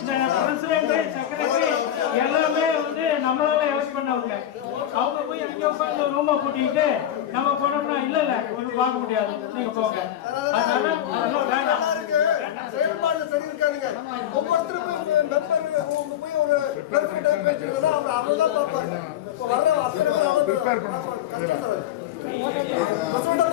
இந்த பிரசிடென்ட் செக்ரட்டரி எல்லாமே வந்து நம்மளால யோசி பண்ணவங்க. அவங்க போய் எங்க உட்காந்து ரூமை கூட்டிட்டு நம்ம போனோம்னா இல்ல ஒன்றும் பார்க்க முடியாது, நீங்க போங்க. அதனால அதெல்லாம் வேண்டாம். செயல்பாடு சரி இருக்காதுங்க. ஒவ்வொருத்தரும் போய் ஒரு பெர்ஃபெக்ட்டா பேசினா அவர் தான் பார்ப்பாங்க. வர அத்தனை பேர் அவர் ப்ரிப்பேர் பண்ணுவாங்க. பிரசிடண்ட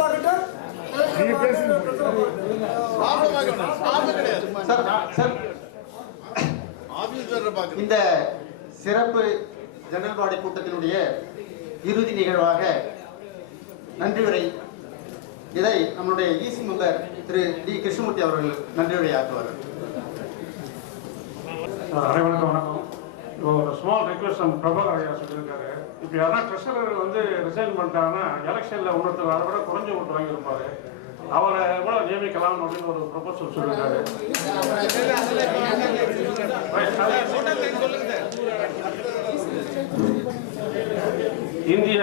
பார்த்துட்டு இந்த சிறப்பு ஜனரல் பாடி கூட்டத்தினுடைய இறுதி நிகழ்வாக நன்றி உரை இதை நம்மளுடைய ஈசி மெம்பர் திரு டி கிருஷ்ணமூர்த்தி அவர்கள் நன்றி உரை ஆற்றுவார்கள். வணக்கம். ஒரு ஸ்மால் ரெக்வெஸ்ட் நம்ம பிரபாகர் ஐயா சொல்லியிருக்காரு. இப்போ யாராவது ட்ரெஷரர் வந்து ரிசைன் பண்ணிட்டாங்கன்னா எலெக்ஷனில் இன்னொருத்தர் அதை விட குறைஞ்ச ஓட்டு வாங்கியிருப்பாரு, அவரை கூட நியமிக்கலாம் அப்படின்னு ஒரு ப்ரொபோசல் சொல்லியிருக்காரு. இந்திய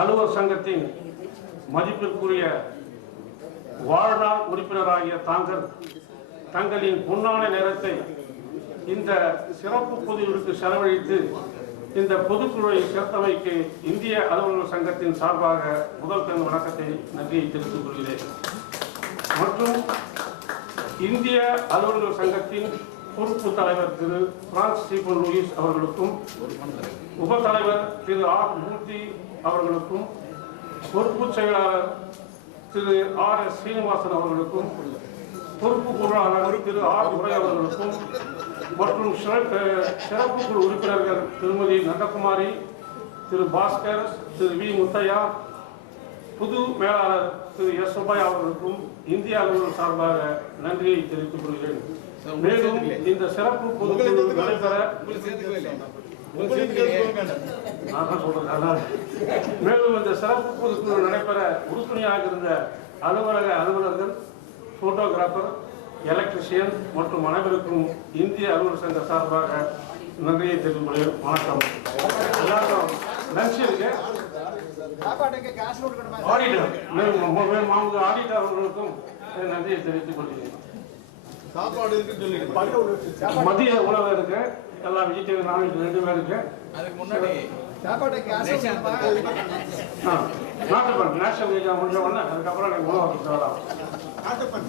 அலுவலர் சங்கத்தின் மதிப்பிற்குரிய வாழ்நாள் உறுப்பினராகிய தங்களின் பொன்னான நேரத்தை இந்த சிறப்பு பொதுவிற்கு செலவழித்து இந்த பொதுக்குழுவை சேர்த்தமைக்கு இந்திய அலுவலர் சங்கத்தின் சார்பாக முதல் தன் வணக்கத்தை நன்றியை தெரிவித்துக் கொள்கிறேன். மற்றும் இந்திய அலுவலர் சங்கத்தின் பொறுப்பு தலைவர் திரு பிரான்ஸ் ஸ்டீபன் லூயிஸ் அவர்களுக்கும், உப தலைவர் திரு ஆர் மூர்த்தி அவர்களுக்கும், பொறுப்பு செயலாளர் திரு ஆர் எஸ் சீனிவாசன் அவர்களுக்கும், பொறுப்பு பொருளாளர் திரு ஆர் முறை அவர்களுக்கும் மற்றும் சிறப்பு குழு உறுப்பினர்கள் திருமதி நந்தகுமாரி, திரு பாஸ்கர், திரு வி முத்தையா, புது மேலாளர் திரு எஸ் சுப்பையா அவர்களுக்கும் இந்திய அலுவலர் சார்பாக நன்றியை தெரிவித்துக் கொள்கிறேன். மேலும் இந்த சிறப்பு பொதுக்குழு நடைபெற மேலும் இந்த சிறப்பு பொதுக்குழு நடைபெற உறுதுணையாக இருந்த அலுவலர்கள், போட்டோகிராஃபர், எலக்ட்ரிஷியன் மற்றும் அனைவருக்கும் இந்திய அலுவலர் சங்க சார்பாக நன்றியை தெரிவித்துக் கொள்கிறேன். வணக்கம். எல்லாருக்கும் லஞ்ச் இருக்கு. ஆடிட்டர் அவர்களுக்கும் நன்றியை தெரிவித்துக் கொள்கிறேன். சாப்பாடு மதிய உணவு இருக்கு, எல்லா வெஜிடேரியன் நான்வெஜ் 2 பேருக்கு. அதுக்கு முன்னாடி சாப்பாடு நாட்டுப்பண் நேஷனல் ஏஜா முடிஞ்ச உடனே அதுக்கப்புறம் நீங்கள் உணவு சொல்லலாம். நாட்டுப்பண்